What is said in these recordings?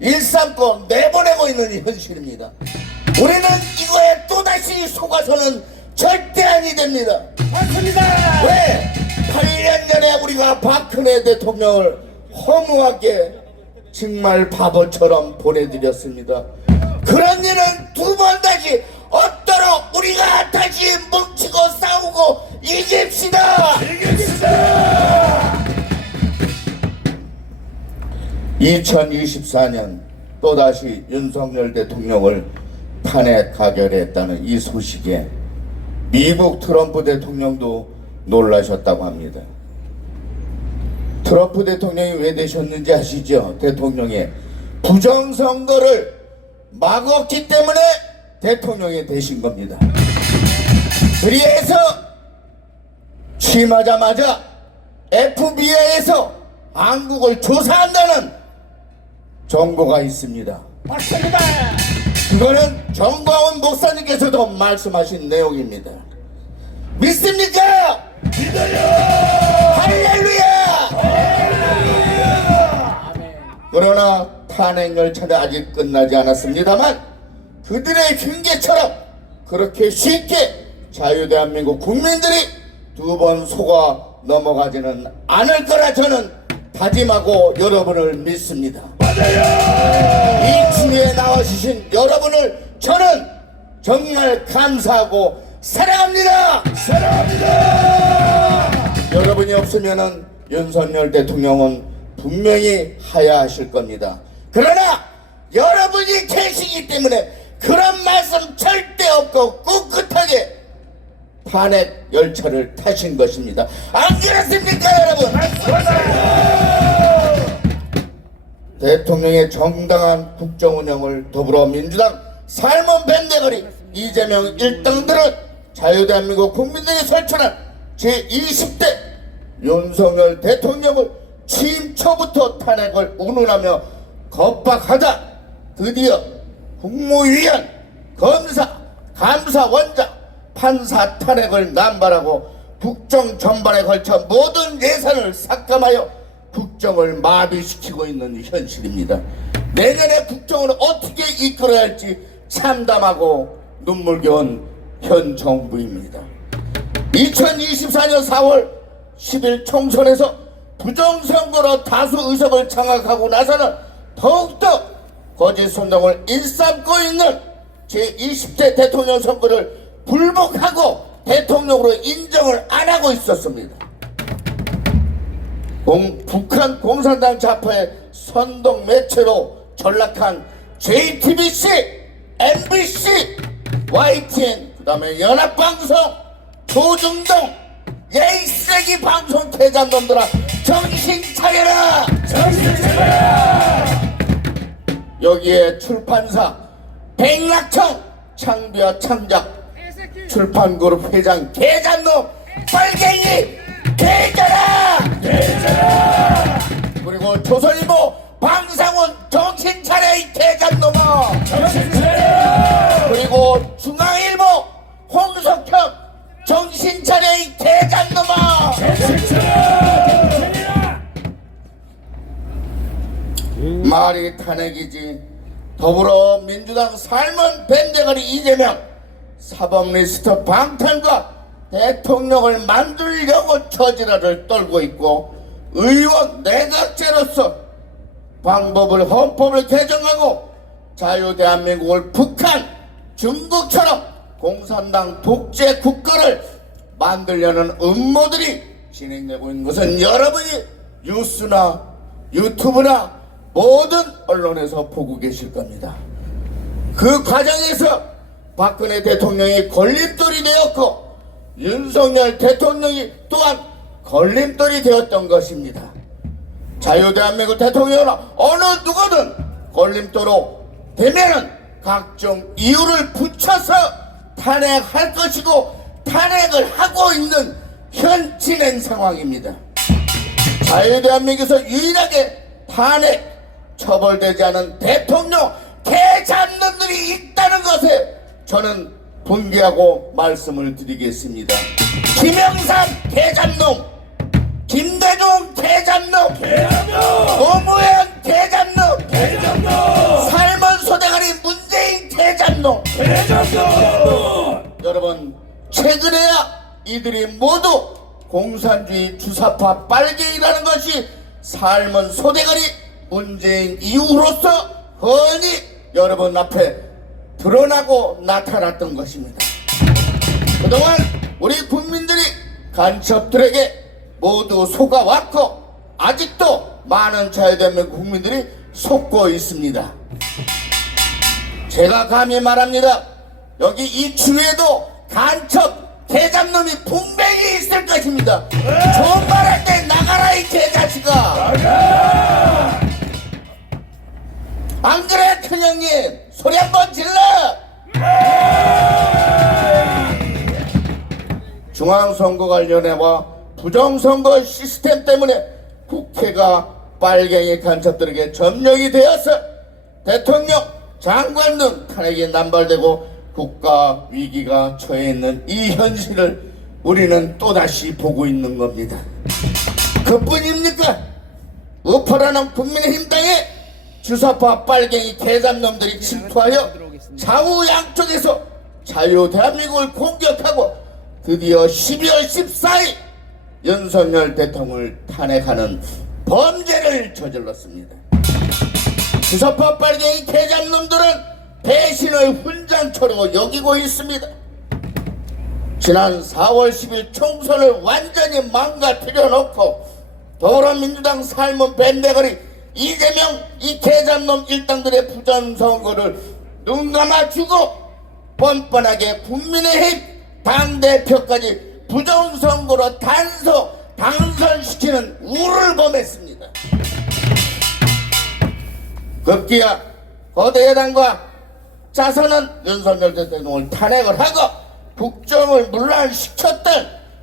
일삼고 내보내고 있는 현실입니다. 우리는 이거에 또다시 속아서는 절대 아니 됩니다. 맞습니다. 왜? 8년 전에 우리가 박근혜 대통령을 허무하게 정말 바보처럼 보내드렸습니다. 그런 일은 두 번 다시 없도록 우리가 다시 뭉치고 싸우고 이깁시다. 2024년 또다시 윤석열 대통령을 탄핵 가결했다는 이 소식에 미국 트럼프 대통령도 놀라셨다고 합니다. 트럼프 대통령이 왜 되셨는지 아시죠? 대통령의 부정선거를 막았기 때문에 대통령이 되신 겁니다. 그래서 취임하자마자 FBI에서 한국을 조사한다는 정보가 있습니다. 맞습니다. 그거는 정광훈 목사님께서도 말씀하신 내용입니다. 믿습니까? 믿어요. 할렐루야! 그러나 탄핵 열차는 아직 끝나지 않았습니다만 그들의 흉계처럼 그렇게 쉽게 자유대한민국 국민들이 두 번 속아 넘어가지는 않을 거라 저는 다짐하고 여러분을 믿습니다. 맞아요. 이 주에 나와주신 여러분을 저는 정말 감사하고 사랑합니다. 사랑합니다. 여러분이 없으면은 윤석열 대통령은 분명히 하야하실 겁니다. 그러나 여러분이 계시기 때문에 그런 말씀 절대 없고 꿋꿋하게 탄핵 열차를 타신 것입니다. 안 그렇습니까, 여러분? 대통령의 정당한 국정운영을 더불어민주당 삶은 밴데거리 이재명 1등들은 자유대한민국 국민들이 설치한 제20대 윤석열 대통령을 취임 초부터 탄핵을 운운하며 겁박하다 드디어 국무위원, 검사, 감사원장, 판사 탄핵을 남발하고 국정 전반에 걸쳐 모든 예산을 삭감하여 국정을 마비시키고 있는 현실입니다. 내년에 국정을 어떻게 이끌어야 할지 참담하고 눈물겨운 현 정부입니다. 2024년 4월 10일 총선에서 부정선거로 다수 의석을 장악하고 나서는 더욱더 거짓 선동을 일삼고 있는 제20대 대통령 선거를 불복하고 대통령으로 인정을 안 하고 있었습니다. 북한 공산당 좌파의 선동 매체로 전락한 JTBC, MBC, YTN, 그 다음에 연합방송, 조중동, 예쓰레기 방송 대장놈들아 정신 차려라! 정신 차려라. 여기에 출판사 백락청 창비와 창작 출판그룹 회장 개잔놈 빨갱이 개자라! 대자라. 그리고 조선일보 방상훈 정신 차려 이 개잔놈아! 정신 차려. 그리고 중앙일보 홍석현 정신 차려 이 개잔놈아! 정신 차려. 말이 탄핵이지. 더불어민주당 삶은 밴데거리 이재명 사법리스트 방탄과 대통령을 만들려고 처지라를 떨고 있고 의원 내각제로서 방법을 헌법을 개정하고 자유대한민국을 북한, 중국처럼 공산당 독재 국가를 만들려는 음모들이 진행되고 있는 것은 여러분이 뉴스나 유튜브나 모든 언론에서 보고 계실 겁니다. 그 과정에서 박근혜 대통령이 걸림돌이 되었고 윤석열 대통령이 또한 걸림돌이 되었던 것입니다. 자유대한민국 대통령은 어느 누구든 걸림돌로 되면은 각종 이유를 붙여서 탄핵할 것이고 탄핵을 하고 있는 현 진행 상황입니다. 자유대한민국에서 유일하게 탄핵 처벌되지 않은 대통령 개잡놈들이 있다는 것에 저는 분개하고 말씀을 드리겠습니다. 김영삼 개잡놈, 김대중 개잡놈, 대장놈. 노무현 개잡놈, 대장놈. 대장동. 여러분, 최근에야 이들이 모두 공산주의 주사파 빨갱이라는 것이 삶은 소대가리 문재인 이후로서 흔히 여러분 앞에 드러나고 나타났던 것입니다. 그동안 우리 국민들이 간첩들에게 모두 속아왔고 아직도 많은 자유대한민국 국민들이 속고 있습니다. 제가 감히 말합니다. 여기 이 주위에도 간첩 개잡놈이 분명히 있을 것입니다. 좋은 말 할 때 나가라 이 개자식아. 나가. 안 그래 큰형님? 소리 한번 질러. 중앙선거관리위원회와 부정선거 시스템 때문에 국회가 빨갱이 간첩들에게 점령이 되어서 대통령, 장관 등 탄핵이 남발되고 국가 위기가 처해 있는 이 현실을 우리는 또다시 보고 있는 겁니다. 그뿐입니까? 우파라는 국민의힘 당에 주사파 빨갱이 개잡놈들이 침투하여 좌우 양쪽에서 자유대한민국을 공격하고 드디어 12월 14일 윤석열 대통령을 탄핵하는 범죄를 저질렀습니다. 주사파 빨갱이 개잡놈들은 배신을 훈장처럼 여기고 있습니다. 지난 4월 10일 총선을 완전히 망가뜨려 놓고 더불어민주당 삶은 밴데거리 이재명 이 개잡놈 일당들의 부정선거를 눈 감아주고 뻔뻔하게 국민의힘 당대표까지 부정선거로 당선시키는 우를 범했습니다. 급기야 거대 여당과 짜서는 윤석열 대통령을 탄핵을 하고 국정을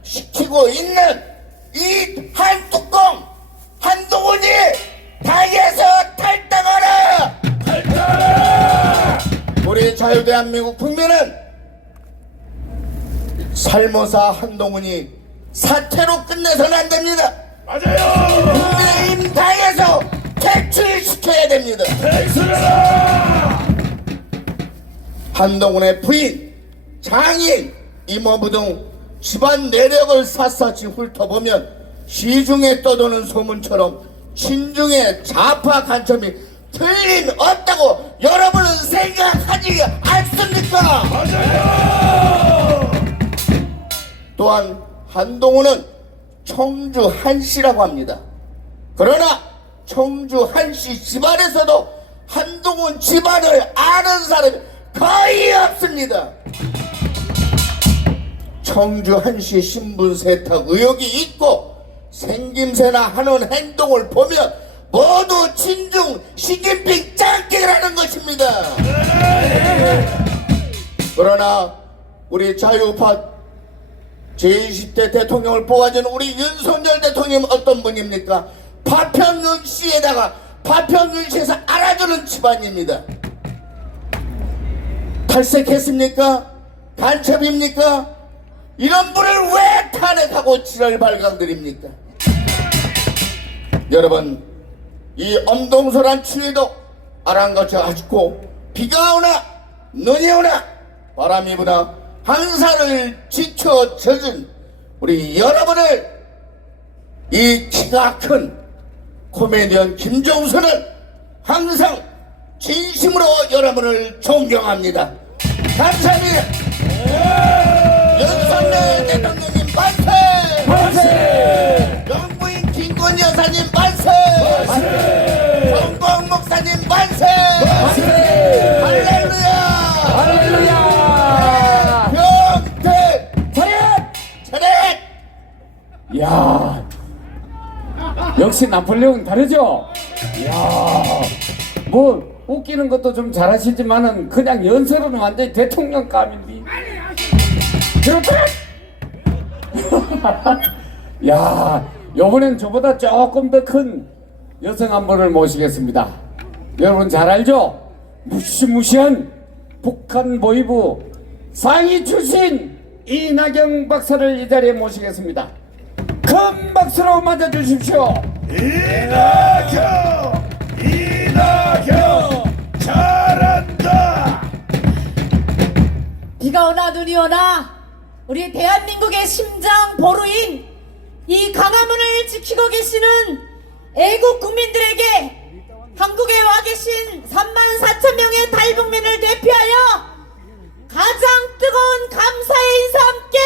시키고 있는 이 한뚜껑 한동훈이 당에서 탈당하라! 탈당. 우리 자유대한민국 국민은 살모사 한동훈이 사퇴로 끝내서는 안 됩니다. 맞아요. 국민의힘 당에서 퇴출시켜야 됩니다. 백수라. 한동훈의 부인, 장인, 이모부 등 집안 내력을 샅샅이 훑어보면 시중에 떠도는 소문처럼 친중의 좌파 간첩이 틀림없다고 여러분은 생각하지 않습니까? 맞아요. 또한 한동훈은 청주 한씨라고 합니다. 그러나 청주 한씨 집안에서도 한동훈 집안을 아는 사람이 거의 없습니다. 청주 한씨 신분 세탁 의혹이 있고 생김새나 하는 행동을 보면 모두 친중 시진핑 짱깨라는 것입니다. 그러나 우리 자유파 제20대 대통령을 뽑아준 우리 윤석열 대통령은 어떤 분입니까? 파평윤 씨에다가 파평윤 씨에서 알아주는 집안입니다. 탈색했습니까? 간첩입니까? 이런 분을 왜 탄핵하고 지랄 발광드립니까? 여러분, 이 엄동설한 추위도 아랑같이 아쉽고 비가 오나 눈이 오나 바람이 부나 항산을 지쳐 젖은 우리 여러분을 이 키가 큰 코미디언 김종수는 항상 진심으로 여러분을 존경합니다. 감사합니다. 윤석열 대통령님 만세! 만세. 영부인 김건 여사님 만세! 만세. 정광 목사님 만세! 만세. 할렐루야! 할렐루야. 병태! 차렷! 야, 역시 나폴레옹 다르죠? 야, 뭐 웃기는 것도 좀 잘하시지만은 그냥 연설은 완전히 대통령감인데. 그렇다. 야, 요번엔 저보다 조금 더 큰 여성 한 분을 모시겠습니다. 여러분 잘 알죠? 무시무시한 북한 보위부 상위 출신 이낙연 박사를 이 자리에 모시겠습니다. 큰 박수로 맞아주십시오. 이낙연 잘한다. 뛰어나 우리 대한민국의 심장 보루인 이 강화문을 지키고 계시는 애국 국민들에게 한국에 와 계신 34,000명의 탈북민을 대표하여 가장 뜨거운 감사의 인사 함께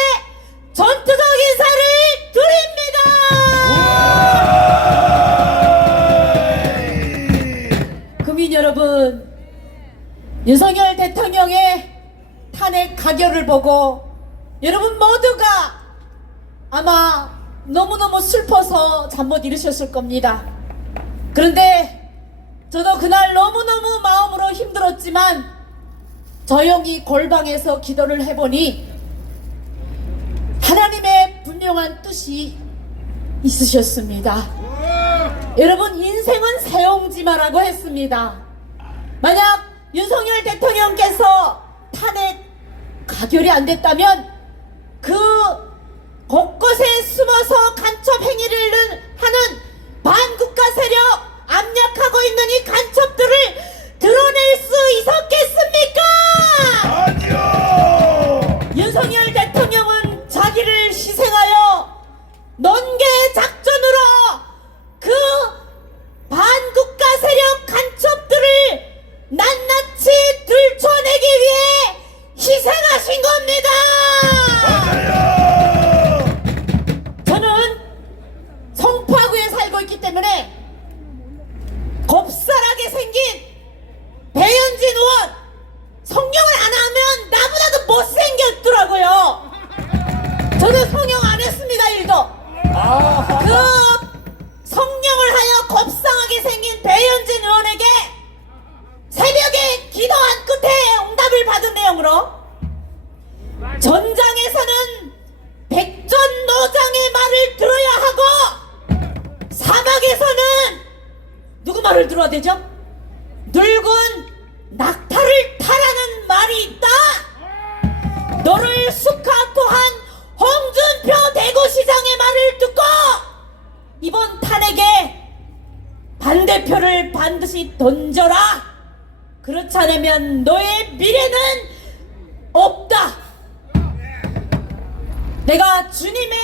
전투적 인사를 드립니다. 국민 여러분, 윤석열 대통령의 탄핵 가결을 보고 여러분 모두가 아마 너무너무 슬퍼서 잠 못 이루셨을 겁니다. 그런데 저도 그날 너무너무 마음으로 힘들었지만 조용히 골방에서 기도를 해보니 하나님의 분명한 뜻이 있으셨습니다. 여러분, 인생은 세옹지마라고 했습니다. 만약 윤석열 대통령께서 탄핵 가결이 안 됐다면 그 곳곳에 숨어서 간첩 행위를 하는 반국가 세력, 압력하고 있는 이 간첩들을 드러낼 수 있었겠습니까? 아니요! 윤석열 대통령은 자기를 희생하여 논개 작전으로 그 반국가 세력 간첩들을 낱낱이 들춰내기 위해 희생하신 겁니다! 맞아요! 저는 송파구에 살고 있기 때문에 곱살하게 생긴 배현진 의원 성령을 안 하면 나보다도 못생겼더라고요. 저는 성령 안 했습니다. 1도. 그 성령을 하여 곱상하게 생긴 배현진 의원에게 새벽에 기도한 끝에 응답을 받은 내용으로 전장에서는 백전노장의 말을 들어야 하고 사막에서는 누구 말을 들어야 되죠? 늙은 낙타를 타라는 말이 있다. 너를 스카우트한 홍준표 대구시장의 말을 듣고 이번 탄핵에 반대표를 반드시 던져라. 그렇지 않으면 너의 미래는 없다. 내가 주님의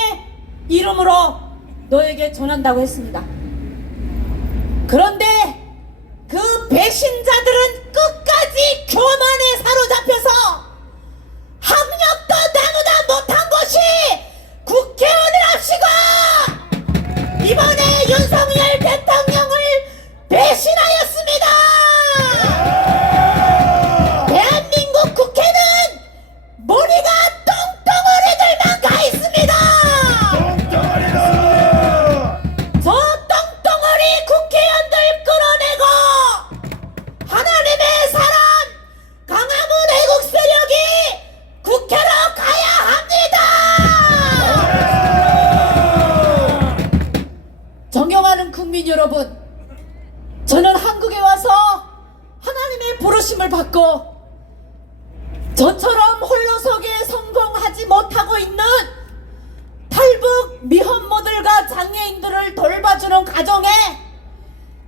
이름으로 너에게 전한다고 했습니다. 그런데 그 배신자들은 끝까지 교만에 사로잡혀서 학력도 나보다 못한 것이 국회의원이랍시고 이번에 윤석열 대통령을 배신하였습니다. 대한민국 국회는 머리가 똥덩어리들만 가 있습니다. 저 똥덩어리 국회의원들 끌어내고 하나님의 사람 강화문 애국 세력이 국회로 가야 합니다. 존경하는 국민 여러분, 저는 한국에 와서 하나님의 부르심을 받고 저처럼 홀로서기에 성공하지 못하고 있는 탈북 미혼모들과 장애인들을 돌봐주는 가정에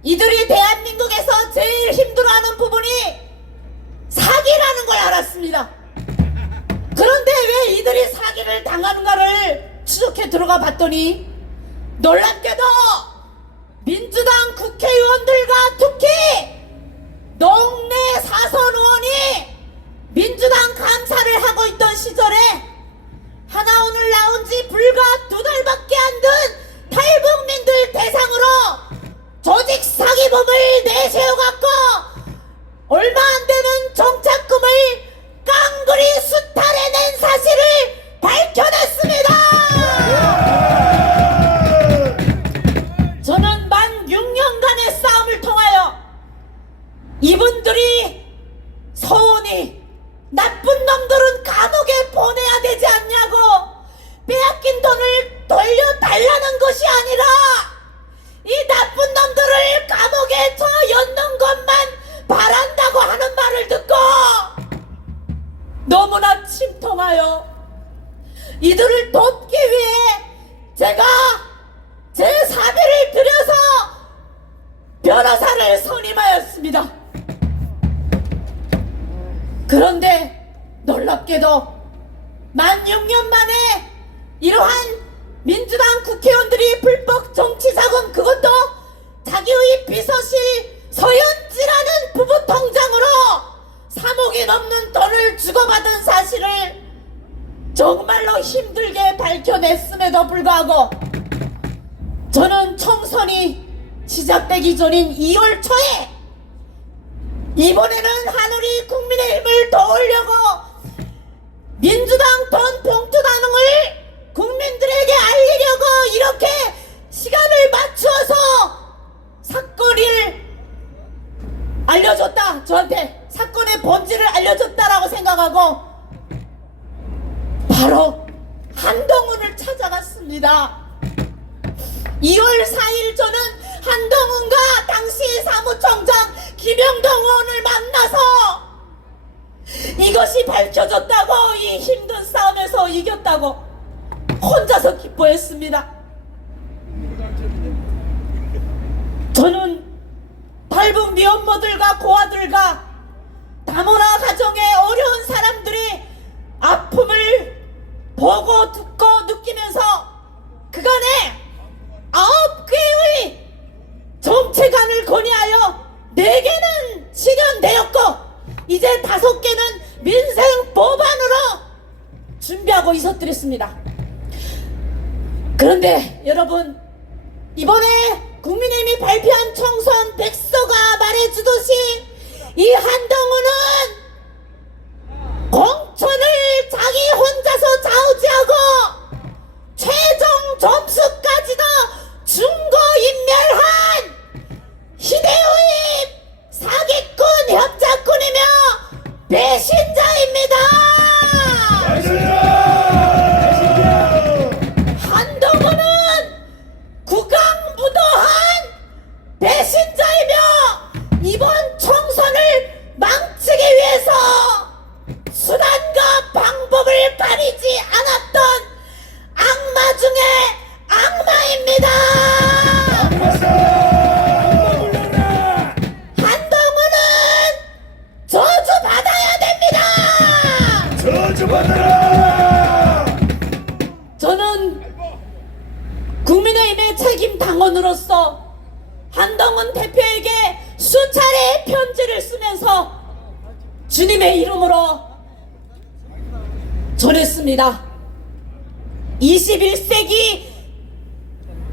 이들이 대한민국에서 제일 힘들어하는 부분이 사기라는 걸 알았습니다. 그런데 왜 이들이 사기를 당하는가를 추적해 들어가 봤더니 놀랍게도 민주당 국회의원들과 특히 동네 사선 의원이 민주당 감사를 하고 있던 시절에 하나 오늘 나온 지 불과 2달밖에 안 된 탈북민들 대상으로 조직 사기범을 내세워갖고 얼마 안 되는 정착금을 깡그리 수탈해낸 사실을 밝혀냈습니다. 저는 만 6년간의 싸움을 통하여 이분들이 소원이 나쁜 놈들은 감옥에 보내야 되지 않냐고 빼앗긴 돈을 돌려달라는 것이 아니라 이 나쁜 놈들을 감옥에 쳐넣는 것만 바란다고 하는 말을 듣고 너무나 침통하여 이들을 돕기 위해 제가 제 사비를 들여서 변호사를 선임하였습니다. 그런데 놀랍게도 만 6년 만에 이러한 민주당 국회의원들이 불법 정치자금, 그것도 자기의 비서실 서현지라는 부부 통장으로 3억이 넘는 돈을 주고받은 사실을 정말로 힘들게 밝혀냈음에도 불구하고 저는 총선이 시작되기 전인 2월 초에 이번에는 하늘이 국민의힘을 도우려고 민주당 돈 봉투 단응을 국민들에게 알리려고 이렇게 시간을 맞추어서 사건을 알려줬다, 저한테 사건의 본질을 알려줬다라고 생각하고 바로 한동훈을 찾아갔습니다. 2월 4일 저는 한동훈과 당시 사무총장 김영동 의원을 만나서 이것이 밝혀졌다고, 이 힘든 싸움에서 이겼다고 혼자서 기뻐했습니다. 저는 밟은 미혼모들과 고아들과 다문화 가정의 어려운 사람들이 아픔을 보고 듣고 느끼면서 그간에 9개의 정책안을 건의하여 4개는 실현되었고 이제 5개는 민생 법안으로 준비하고 있었더랬습니다. 그런데 여러분, 이번에 국민의힘이 발표한 총선 백서가 말해주듯이 이 한동훈은 공천을 자기 혼자서 좌우지하고 최종 점수까지도 중고인멸한 희대의 사기꾼 협작꾼이며 배신자입니다. 한동훈은 국왕부도한 배신자이며 이번 총선을 망치기 위해서 수단과 방법을 가리지 않았던 악마 중에 악마입니다. 한동훈은 저주받아야 됩니다. 저주받아라! 저는 국민의힘의 책임 당원으로서 한동훈 대표에게 수차례 편지를 쓰면서 주님의 이름으로 전했습니다. 21세기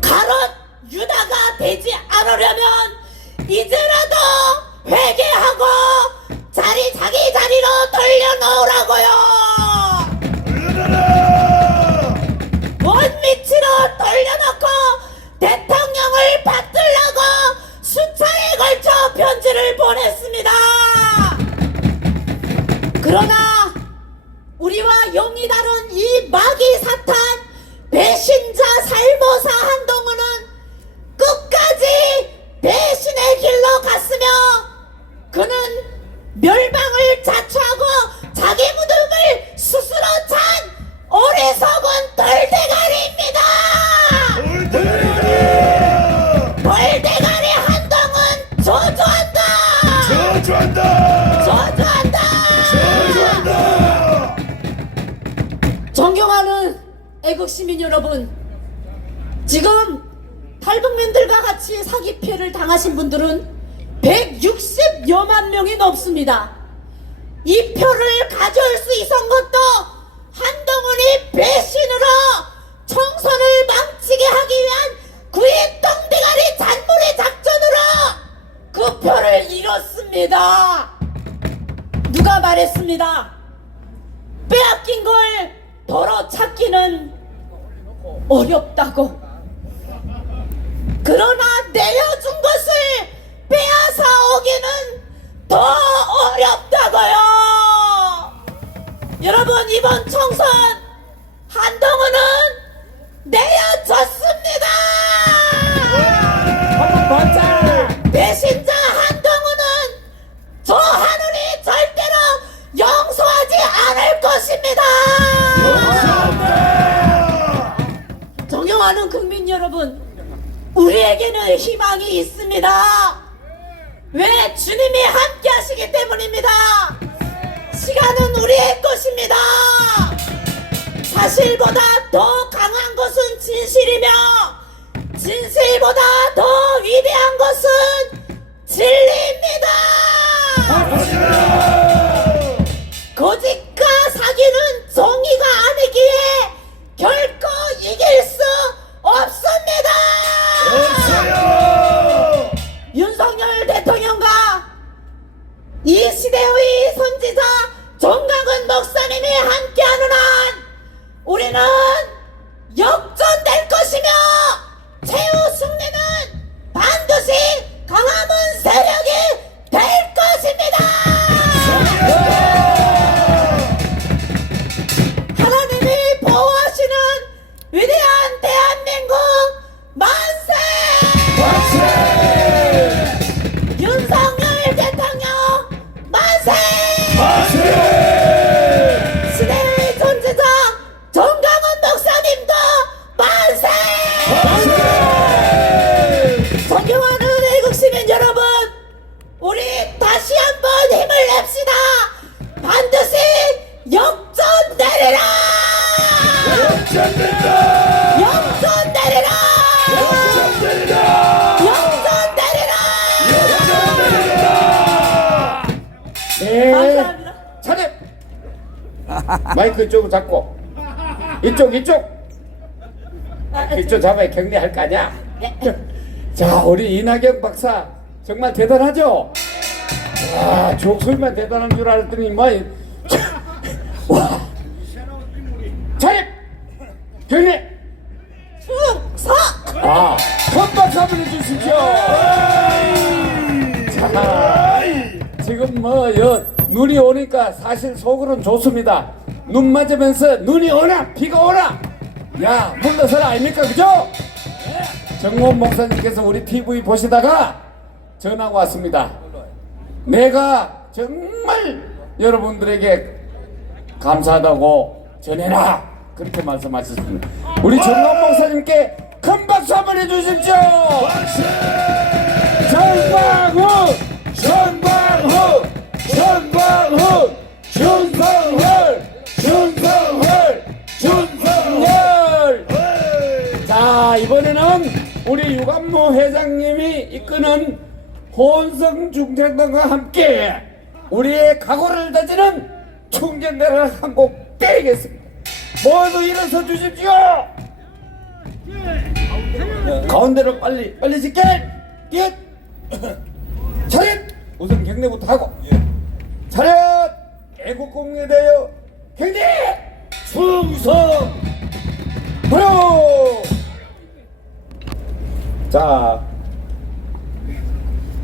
가롯 유다가 되지 않으려면 이제라도 회개하고 자기 자리로 돌려놓으라고요. 물러나라! 원위치로 돌려놓고 대통령을 받들라고 수차에 걸쳐 편지를 보냈습니다. 그러나 우리와 용이 다른 이 마귀 사탄 배신자 살모사 한동훈은 끝까지 배신의 길로 갔으며 그는 멸망을 자초하고 자기 무덤을 스스로 찬 어리석은 돌대가리입니다. 돌대가리 한동훈 저주한다. 저주한다! 저주한다. 저주한다! 존경하는 애국시민 여러분, 지금 탈북민들과 같이 사기 피해를 당하신 분들은 160여만 명이 넘습니다. 이 표를 가져올 수 있었던 것도 한동훈이 배신으로 총선을 망치게 하기 위한 그의 똥대가리 잔머리 작전으로 그 표를 잃었습니다. 누가 말했습니다. 빼앗긴 걸 도로 찾기는 어렵다고. 그러나 내려준 것을 빼앗아 오기는 더 어렵다고요. 여러분, 이번 총선 한동훈은 내어줬습니다. 배신자 한동훈은 저 하늘이 절대로 용서하지 않을 것입니다. 존경하는 국민 여러분, 우리에게는 희망이 있습니다. 왜? 주님이 함께 하시기 때문입니다. 시간은 우리의 것입니다. 사실보다 더 강한 것은 진실이며 진실보다 더 위대한 것은 진리입니다. 거짓과 사기는 정의가 아니기에 결코 이길 수 없습니다. 없어요. 윤석열 대통령과 이 시대의 선지자 정강은 목사님이 함께하는 한 우리는 역전될 것이며 최후 승리는 반드시 강화문 세력이 될 것입니다. 하나님이 보호하시는 위대한 대한민국 만세! 윤석열 대통령 만세! 시대의 존재자 정강훈 목사님도 만세! 존경하는 애국 시민 여러분, 우리 다시 한번 힘을 냅시다. 반드시 역전되리라! 역전된다. 역전되리라! 역전된다. 역전되리라! 역전된다. 네. 감사합니다. 차렷. 마이크 이쪽으로 잡고 이쪽 이쪽 잡아야 격리할 거 아니야. 자, 우리 이낙연 박사 정말 대단하죠? 와, 족술만 대단한 줄 알았더니 와. 차렷. 격리. 충성! 큰 박수 한번 해주십시오. 자, 지금 눈이 오니까 사실 속으로는 좋습니다. 눈 맞으면서 눈이 오나 비가 오나 야 물러서라 아닙니까, 그죠? 정원 목사님께서 우리 TV 보시다가 전화가 왔습니다. 내가 정말 여러분들에게 감사하다고 전해라, 그렇게 말씀하셨습니다. 우리 정원 목사님께 큰 박수 한번 해주십시오. 정방훈 정방훈 정방훈 준성헐 준성헐 준성헐. 자, 이번에는 우리 유관모 회장님이 이끄는 혼성 중생단과 함께 우리의 각오를 다지는 충전대를 한 곡 때리겠습니다. 모두 일어서 주십시오. 가운데로 빨리 짓게. 예. 차렷. 우선 경례부터 하고. 차렷. 애국공에 대하여 경례. 충성. 바로. 자,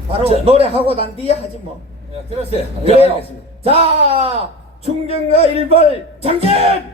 바로 노래하고 난 뒤에 하지 뭐. 들었어요. 그래요. 자, 충전과 일벌 장전.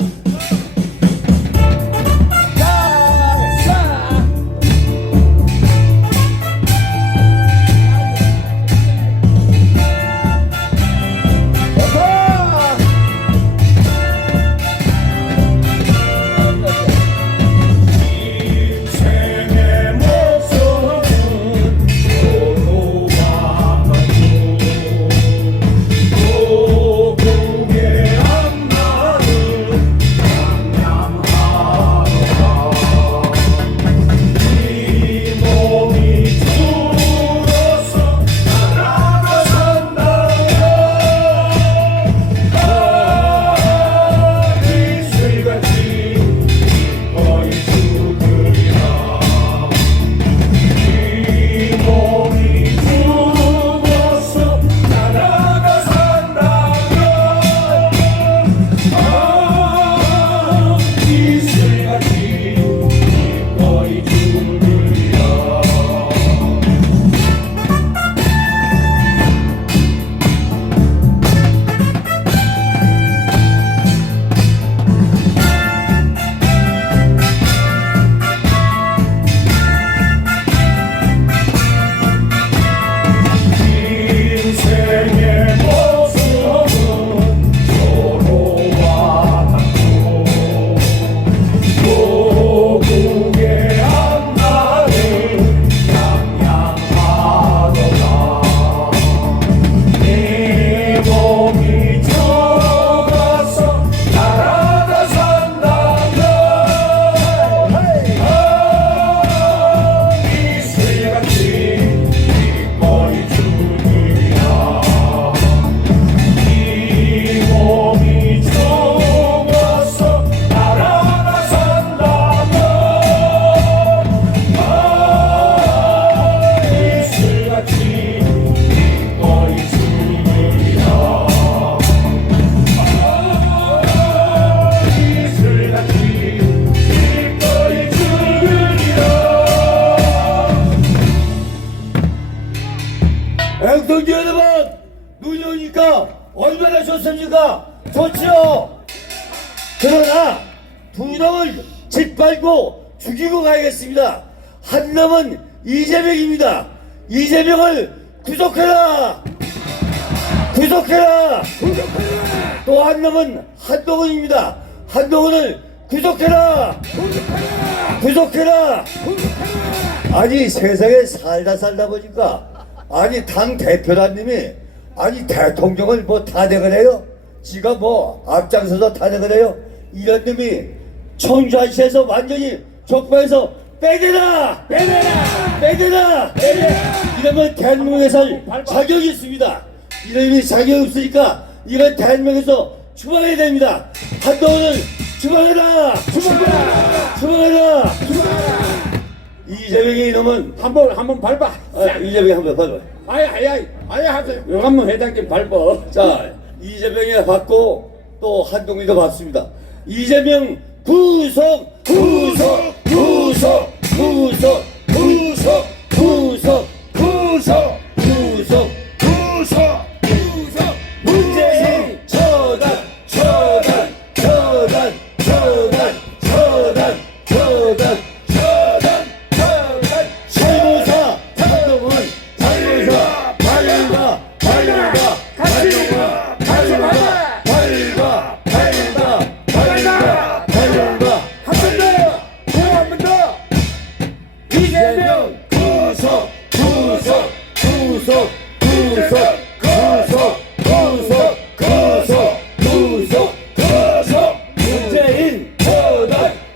기분이 오니까 얼마나 좋습니까? 좋지요. 그러나 두 놈을 짓밟고 죽이고 가야겠습니다. 한 놈은 이재명입니다. 이재명을 구속해라. 구속해라. 또 한 놈은 한동훈입니다. 한동훈을 구속해라. 구속해라. 아니 세상에 살다 보니까 아니 당 대표라님이 아니 대통령을 뭐 탄핵을 해요? 지가 뭐 앞장서서 탄핵을 해요? 이런 놈이 청주시에서 완전히 족보에서 빼내라! 빼내라! 이러면 대한민국에서 자격이 있습니다. 이름이 자격이 없으니까 이건 대한민국에서 추방해야 됩니다. 한동훈을 추방해라! 이재명이 이놈은 한번 밟아. 이재명이 한번 봐봐. 아야 하세요. 요한번 회장님 밟어. 자, 이재명이 받고 또 한동훈이도 받습니다. 이재명 구속. 문재인 처단. 살모사 한동훈 살모사 밟아. 이재명 구속.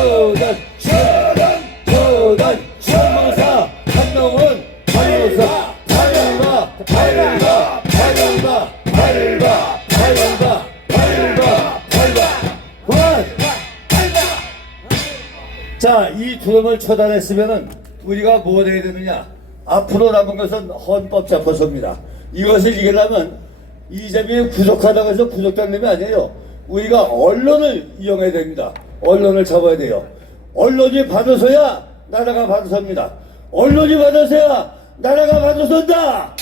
문재인 처단. 살모사 한동훈 살모사 밟아. 그만. 자, 이 두 놈을 처단했으면은 우리가 뭘 해야 되느냐? 앞으로 남은 것은 헌법 재판소입니다. 이것을 이기려면 이재명이 구속하다고 해서 구속된 놈이 아니에요. 우리가 언론을 이용해야 됩니다. 언론을 잡아야 돼요. 언론이 받아서야 나라가 받아섭니다. 언론이 받아서야 나라가 받아선다.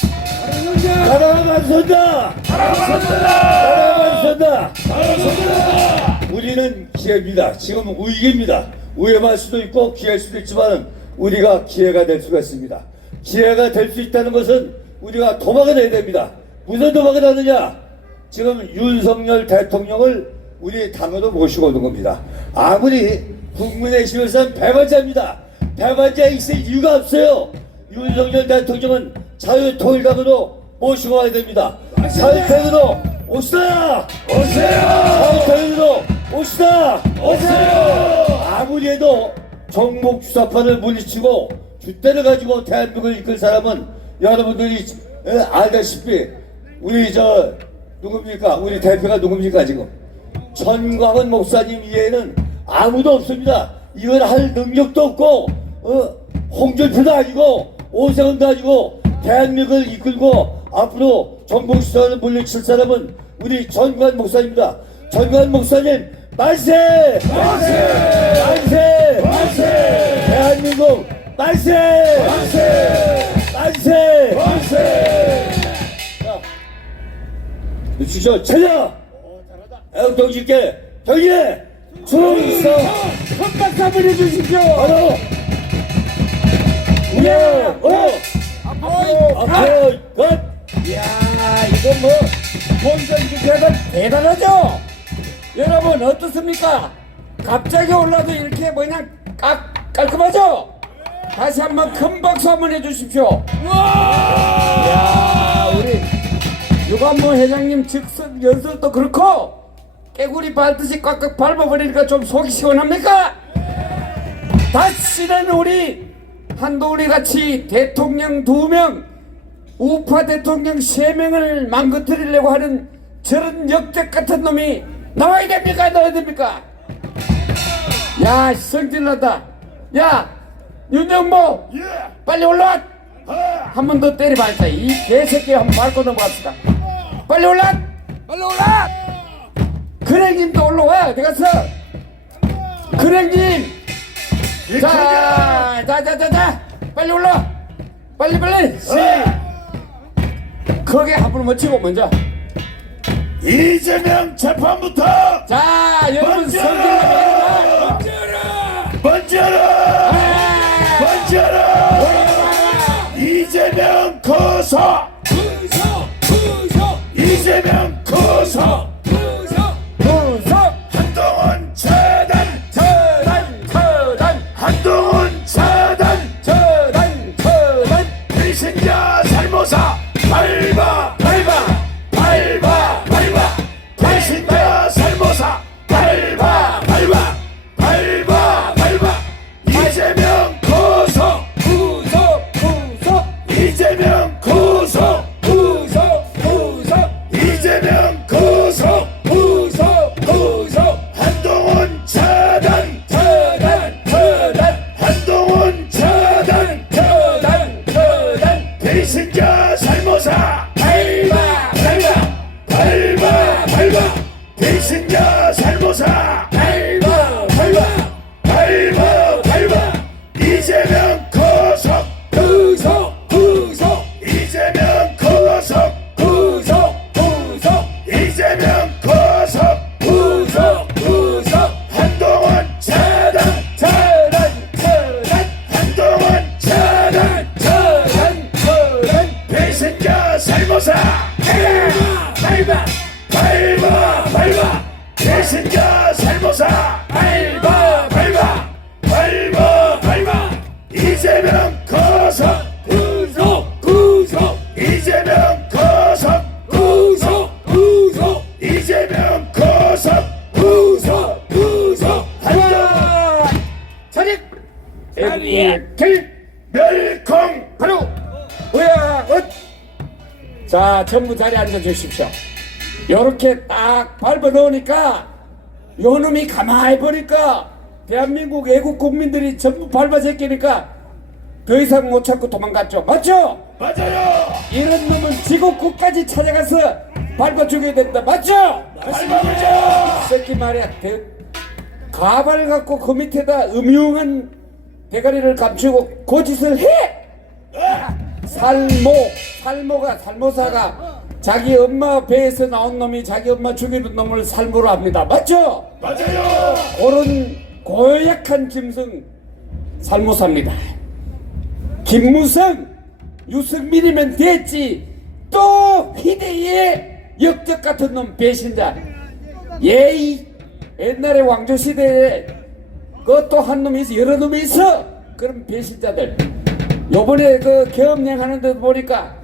우리는 기회입니다. 지금 위기입니다. 위험할 수도 있고 기회일 수도 있지만 우리가 기회가 될 수가 있습니다. 기회가 될 수 있다는 것은 우리가 도박을 해야 됩니다. 무슨 도박을 하느냐? 지금 윤석열 대통령을 우리 당으로 모시고 오는 겁니다. 아무리 국민의힘에서는 배반자입니다. 배반자 있을 이유가 없어요. 윤석열 대통령은 자유통일당으로 모시고 와야 됩니다. 자유통일로 오시다! 자유통일로 오시다! 아무리 해도 정복 주사파를 물리치고 줏대를 가지고 대한민국을 이끌 사람은 여러분들이 알다시피 우리 누굽니까? 우리 대표가 누굽니까 지금? 전광훈 목사님 이외에는 아무도 없습니다. 이걸 할 능력도 없고 홍준표도 아니고 오세훈도 아니고 대한민국을 이끌고 앞으로 정복 주사를 물리칠 사람은 우리 전광훈 목사입니다. 전광훈 목사님 만세! 대한민국 만세! 자, 주시오 차려! 애국동지께 경례! 충성! 헌박사을 해주십시오. 바로 앞으로 것! 이야, 이거 뭐 본전 주제가 대단하죠? 여러분 어떻습니까? 갑자기 올라도 이렇게 그냥 깔끔하죠? 다시 한번 큰 박수 한번 해주십시오. 이야, 우리 유관모 회장님 즉석 연설도 그렇고 깨구리 밟듯이 꽉꽉 밟아버리니까 좀 속이 시원합니까? 다시는 우리 한동훈이 같이 대통령 2명, 우파 대통령 3명을 망가뜨리려고 하는 저런 역적 같은 놈이 나와야 됩니까? 나와야 됩니까? 야, 성질나다. 야, 윤영모, 빨리 올라와. 한 번 더 때려봐야지. 이 개새끼 한번 밟고 넘어갑시다. 빨리 올라. 근행님도 올라와. 어디 갔어? 근행님. 자, 빨리 올라. 빨리 크게 한번 외치고 먼저. 이재명 재판부터 자 여러분 먼저 성질내면 먼저 이재명 거서 이재명 거서 한동훈 차단 한동훈 차단 배신자 살모사 밟아 배신자 살모사 밟아 이재명 거서 이재명 거서 이재명 거서 한동훈 차단 한동훈 차단 배신자 살모사 밟아 배신자 살모사 밟아 이재명 거석 이재명 거석 이재명 거석 한동훈 차단 한동훈 차단 배신자 살모사 밟아 배신자 살모사 밟아 이재명 거석 이재명 거석 이재명 거석 한동훈 차렷 길 멸콩 바로 우야 자 전부 자리에 앉아 주십시오. 요렇게 딱 밟아 넣으니까 요놈이 가만히 보니까 대한민국 애국 국민들이 전부 밟아 제끼니까 더 이상 못 참고 도망갔죠. 맞죠? 맞아요 이런 놈은 지구 끝까지 찾아가서 밟아 죽여야 된다. 맞죠? 맞습니다 이 새끼 말이야 가발 갖고 그 밑에다 음흉한 대가리를 감추고 고짓을 해! 살모사가 자기 엄마 배에서 나온 놈이 자기 엄마 죽이는 놈을 살모로 합니다. 맞죠? 맞아요 그런 고약한 짐승 살모사입니다. 김무성, 유승민이면 됐지. 또 희대의 역적 같은 놈 배신자. 예의 옛날에 왕조시대에 그것도 한 놈이 있어 여러 놈이 있어. 그런 배신자들 요번에 그 계엄령 하는 데 보니까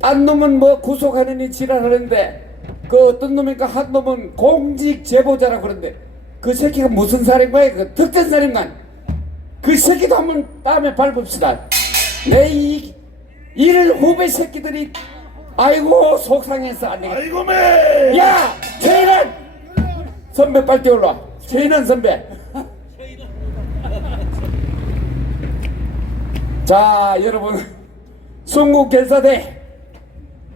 딴 놈은 뭐 구속하느니 지랄하는데 그 어떤 놈이니까 한 놈은 공직 제보자라고 그러는데 그 새끼가 무슨 살인마야 그 특전살인관 그 새끼도 한번 다음에 밟읍시다. 내 일 후배 새끼들이 아이고 속상해서 안 되겠다. 아이고 매 야 최인환 선배 빨리 뛰어올라. 최인환 선배. 자 여러분 순국결사대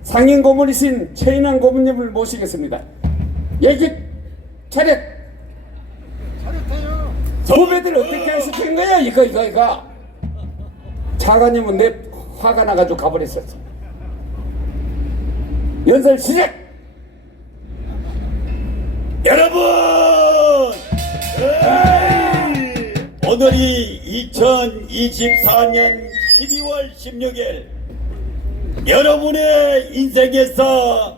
상임 고문이신 최인환 고문님을 모시겠습니다. 얘기 차렷. 후배들 어떻게 시킨 거야 이거 차관님은 내 화가 나가지고 가버렸었어. 연설 시작. 여러분 오늘이 2024년 12월 16일 여러분의 인생에서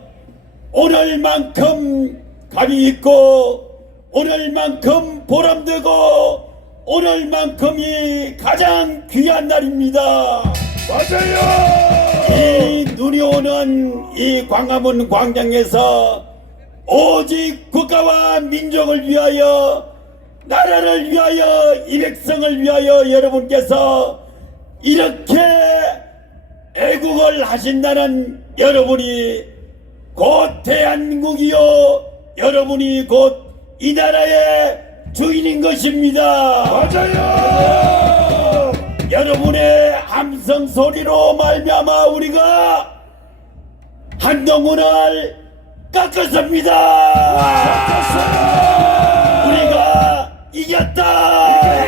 오늘만큼 감이 있고 오늘만큼 보람되고 오늘만큼이 가장 귀한 날입니다. 맞아요. 이 눈이 오는 이 광화문 광장에서 오직 국가와 민족을 위하여 나라를 위하여 이 백성을 위하여 여러분께서 이렇게 애국을 하신다는 여러분이 곧 대한민국이요 여러분이 곧 이 나라의 주인인 것입니다. 맞아요. 여러분의 함성 소리로 말미암아 우리가 한동훈을 깎았습니다. 우리가 이겼다.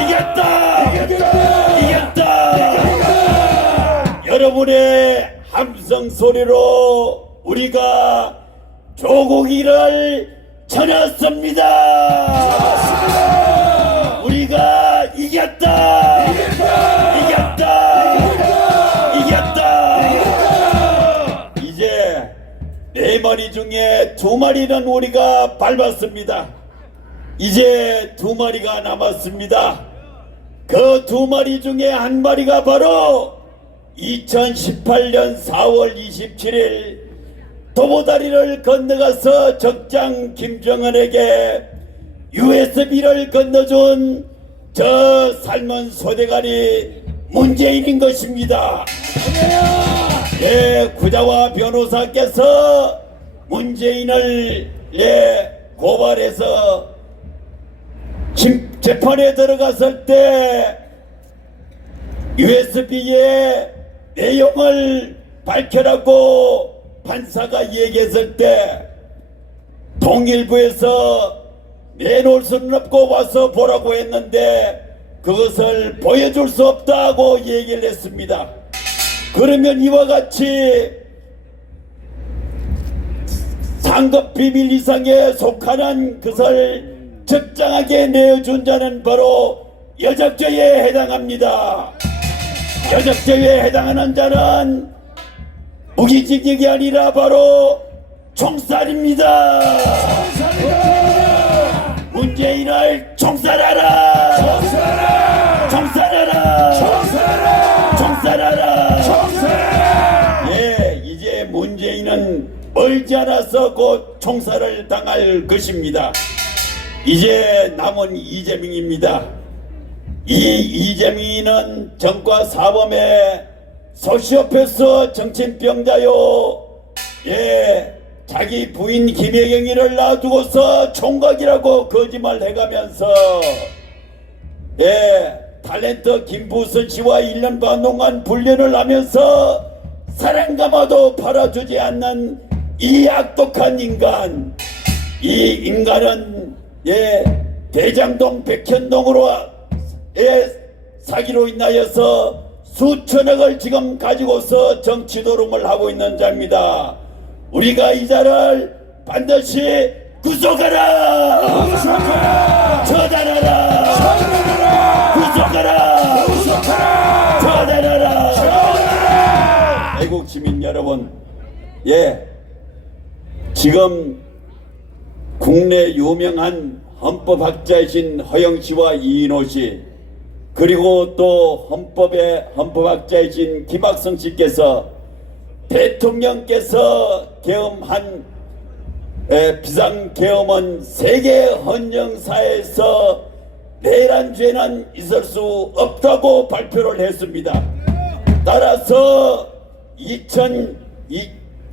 이겼다. 여러분의 함성 소리로 우리가 조국이를 쳐냈습니다. 우리가 이겼다. 이겼다. 이제 4마리 중에 2마리는 우리가 밟았습니다. 이제 2마리가 남았습니다. 그 2마리 중에 1마리가 바로 2018년 4월 27일 도보다리를 건너가서 적장 김정은에게 USB를 건너준 저 삶은 소대가리 문재인인 것입니다. 예, 구자와 변호사께서 문재인을 고발해서 재판에 들어갔을 때 USB의 내용을 밝혀라고 판사가 얘기했을 때 통일부에서 내놓을 수는 없고 와서 보라고 했는데 그것을 보여줄 수 없다고 얘기를 했습니다. 그러면 이와 같이 상급 비밀 이상에 속하는 것을 적장하게 내어준 자는 바로 여적죄에 해당합니다. 여적죄에 해당하는 자는 무기징역이 아니라 바로 총살입니다. 문재인을 총살하라. 총살하라. 예, 이제 문재인은 멀지 않아서 곧 총살을 당할 것입니다. 이제 남은 이재명입니다. 이 이재명이는 정과 사범의 소시오패스 정신병자요. 예, 자기 부인 김혜경이를 놔두고서 총각이라고 거짓말 해가면서 예, 탤런트 김부선 씨와 1년 반 동안 훈련을 하면서 사랑감아도 팔아주지 않는 이 악독한 인간. 이 인간은 예, 대장동 백현동으로 사기로 인하여서 수천억을 지금 가지고서 정치 도름을 하고 있는 자입니다. 우리가 이 자를 반드시 구속하라. 처단하라. 구속하라. 처단하라. 애국 시민 여러분, 예, 지금 국내 유명한 헌법학자이신 허영 씨와 이인호 씨, 그리고 또 헌법학자이신 김학성 씨께서 대통령께서 계엄한 비상계엄은 세계 헌정사에서 내란 죄는 있을 수 없다고 발표를 했습니다. 따라서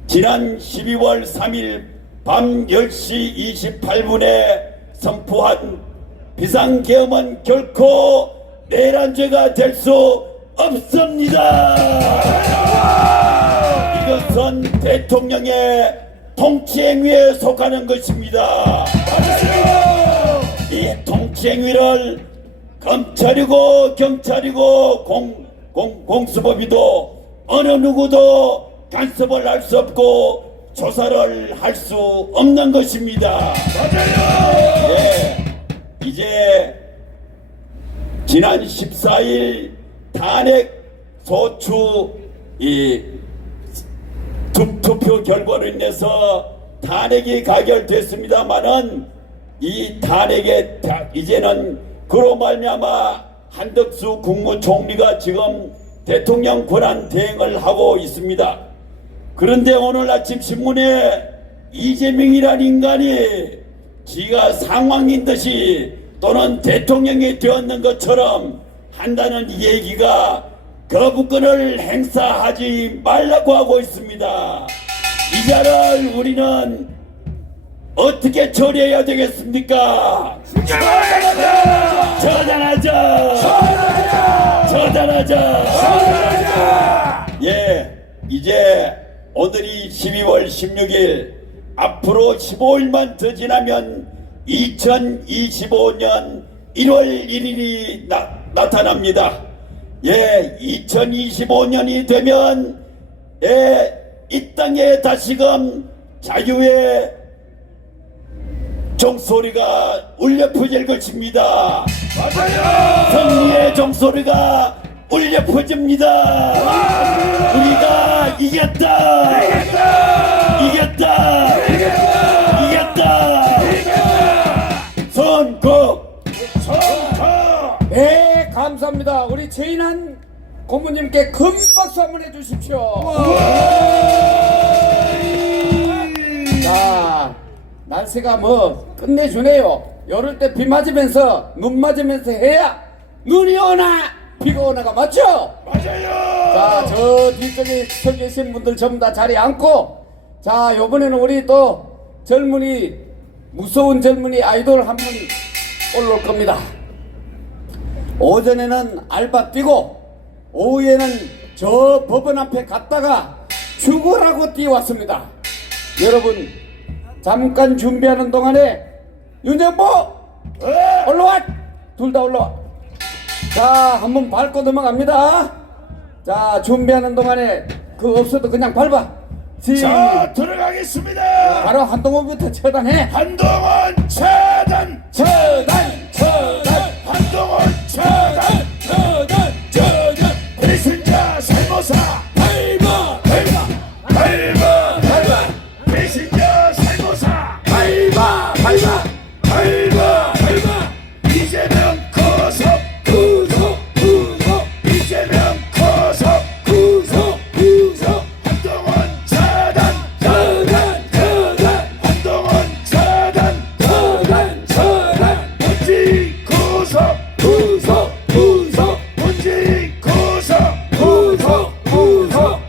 지난 12월 3일 밤 10시 28분에 선포한 비상계엄은 결코 내란죄가 될 수 없습니다. 이것은 대통령의 통치행위에 속하는 것입니다. 이 통치행위를 검찰이고 경찰이고 공수법이도 어느 누구도 간섭을 할 수 없고 조사를 할 수 없는 것입니다. 예, 이제 지난 14일 탄핵 소추 투표 결과로 인해서 탄핵이 가결됐습니다만은 이 탄핵에 이제는 그로 말미암아 한덕수 국무총리가 지금 대통령 권한 대행을 하고 있습니다. 그런데 오늘 아침 신문에 이재명이란 인간이 지가 상황인 듯이 또는 대통령이 되었는 것처럼 한다는 얘기가 거부권을 행사하지 말라고 하고 있습니다. 이 자를 우리는 어떻게 처리해야 되겠습니까? 처단하자. 예, 이제 오늘이 12월 16일, 앞으로 15일만 더 지나면 2025년 1월 1일이 나타납니다. 예, 2025년이 되면 이 땅에 다시금 자유의 종소리가 울려 퍼질 것입니다. 맞아요. 승리의 종소리가 울려 퍼집니다. 우리가 이겼다. 선거. 네, 감사합니다. 우리 최인한 고모님께 큰 박수 한번 해주십시오. 자, 날씨가 뭐 끝내주네요. 이럴 때 비 맞으면서 눈 맞으면서 해야 눈이 오나 비가 오나가 맞죠? 맞아요. 자, 저 뒤쪽에 서 계신 분들 전부 다 자리에 앉고, 자, 요번에는 우리 또 젊은이, 무서운 젊은이 아이돌 한 분이 올라올 겁니다. 오전에는 알바 뛰고 오후에는 저 법원 앞에 갔다가 죽으라고 뛰어왔습니다. 여러분 잠깐 준비하는 동안에 윤정보 올라와. 둘 다 올라와. 자, 한번 밟고 넘어갑니다. 자, 준비하는 동안에 그 없어도 그냥 밟아. 자, 들어가겠습니다. 바로 한동훈부터 처단해. 한동훈 차단. 한동훈 차단. 배신자 살모사. 밟아. 배신자 살모사. 밟아. 이재명 구속. 이재명 구속. 한동훈 차단. 한동훈 차단. 문재인 구속. 문재인 구속.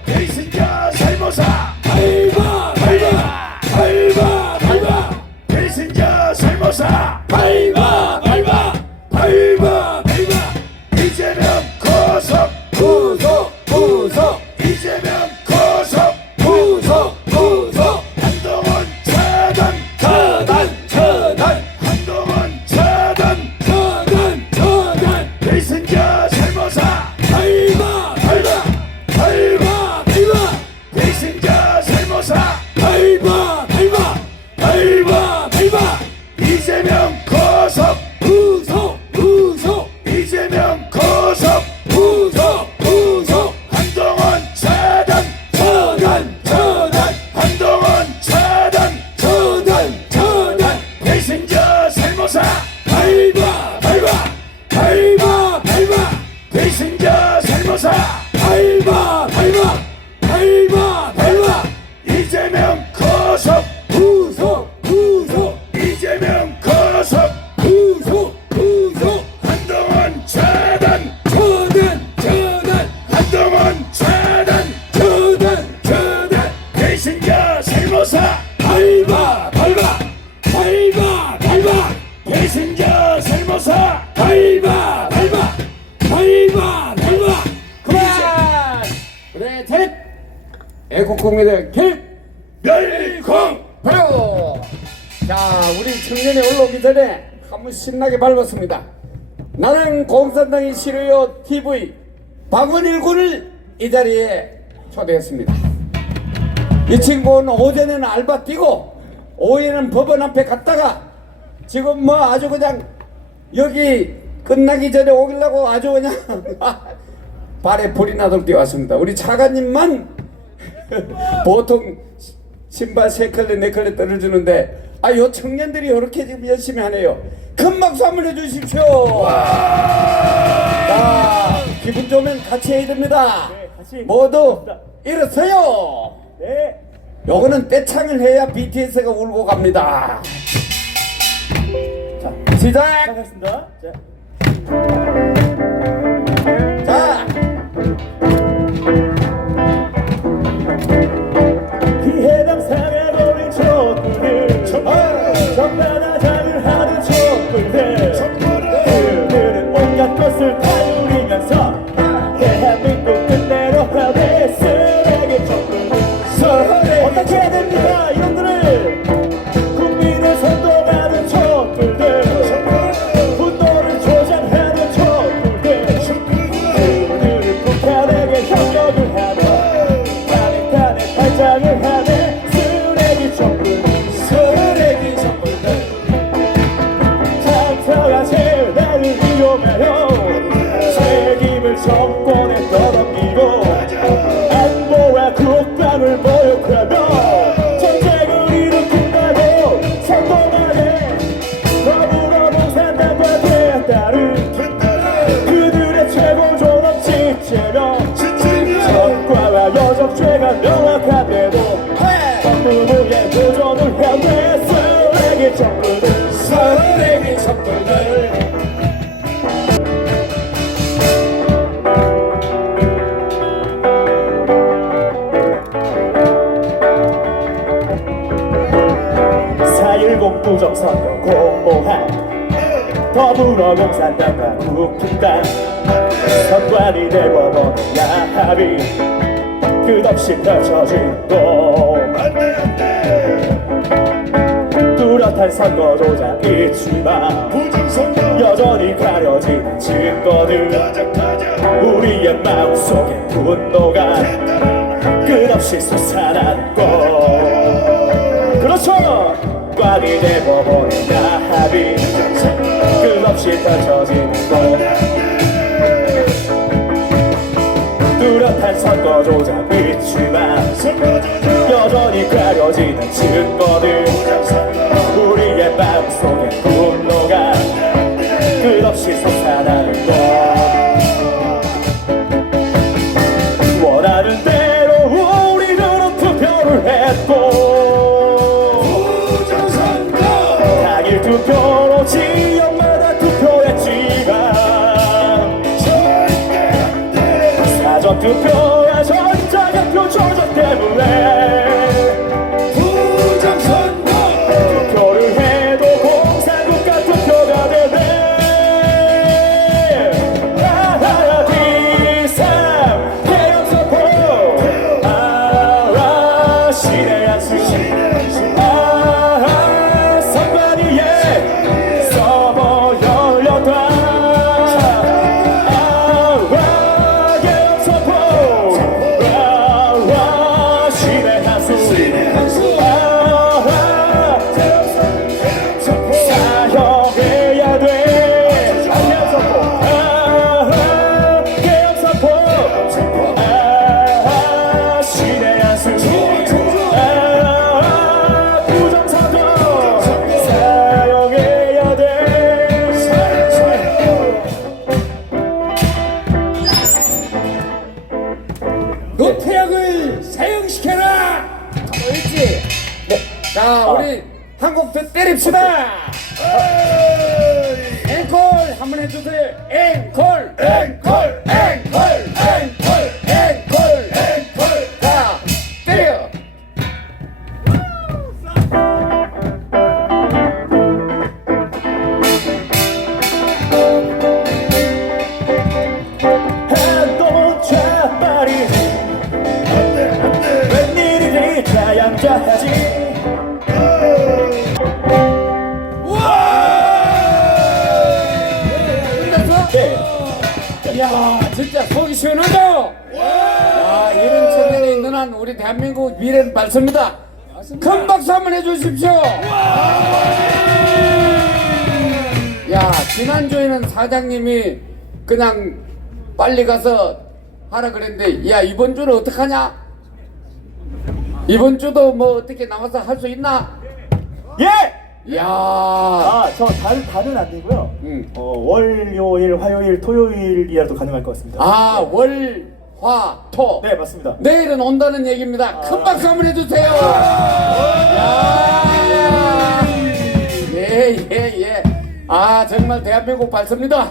배신자 살모사. 배신자 살모사. 이재명 구속. 이재명 구속. 한동훈 차단. 한동훈 차단. 배신자 살모사. 배신자 살모사. 이재명 구속. 이재명 구속. 한동훈 차단. 한동훈 차단. 배신자 살모사. 배신자 살모사. 이재명 구속. 이재명 구속. 한동훈 차단. 한동훈 차단. 배신자 살모사. 배신자 살모사. 그만! 그래, 차렷! 애국국민의 길! 멸공. 바로! 자, 우리 청년이 올라오기 전에 한번 신나게 밟았습니다. 나는 공산당이 싫어요 TV 박원일군을 이 자리에 초대했습니다. 이 친구는 오전에는 알바 뛰고 오후에는 법원 앞에 갔다가 지금 뭐 아주 그냥 여기 끝나기 전에 오기려고 아주 그냥 발에 불이 나도록 뛰어왔습니다. 우리 차관님만 보통 신발 3컬레 4컬레 떨어주는데 요 청년들이 이렇게 지금 열심히 하네요. 큰 박수 한번 해주십시오. 자, 기분 좋으면 같이 해야 됩니다. 모두 일어서요. 요거는 떼창을 해야 BTS가 울고 갑니다. 자, 시작. 자, 피해당상에 놓인 촛불들 적반하장을 하는 촛불들 그들은 온갖 것을 다 누리면서 대한민국 끝내로 하는 쓰레기 촛불 어떻게 됩니까 이놈들을 국민을 선동하는 촛불들 분노를 조장하는 촛불들 공산당과 국힘당 선관위 대법원 야합이 끝없이 펼쳐지고 뚜렷한 선거 조작 있지만 여전히 가려지는 증거들 우리의 마음속에 분노가 끝없이 솟아나고 그렇죠. 관이 대법원의 야합이 끝없이 펼쳐지고 뚜렷한 선거 조작 있지만 여전히 가려지는 증거들 우리의 마음속에 분노가 끝없이 솟아나는 것 원하는 대로 우리들은 투표를 했고 당일 투표로 지역마다 투표했지만 사전 투표야 전자개표 조작 때문에 투표를 해도 공산국가 투표가 되네 하나 둘셋 개혁선포 아라 신의 한수 아하 선관위에 서버 열렸다 아라 개혁선포 아라 신의 한수 아하 사형해야 돼 아하 개혁선포 아하 신의 한수 아하 부정선거 사형해야 돼 노태악을 사형시켜라. 그렇지. 자, 우리 한 곡 더 때립시다. 앵콜 한번 해주세요. 앵콜, 앵콜, 앵콜, 앵콜, 앵콜, 앵콜. 자, 때려. 한동훈 좌빨이 웬일이니 자양자하지 끝났어? 네. 이야, 진짜 속이 시원하죠? 와, 이런 청년이 있는 한 우리 대한민국 미래는 밝습니다. 큰 박수 한번 해주십시오. 야, 지난주에는 사장님이 그냥 빨리 가서 하라 그랬는데, 야, 이번 주는 어떡하냐? 이번 주도 뭐 어떻게 나와서 할 수 있나? 예! 야, 저 다는 안 되고요. 응. 월요일, 화요일, 토요일이라도 가능할 것 같습니다. 아, 월, 화, 토. 네, 맞습니다. 내일은 온다는 얘기입니다. 큰 박수 한번 해주세요. 야, 예, 예, 예. 아, 정말 대한민국 밝습니다.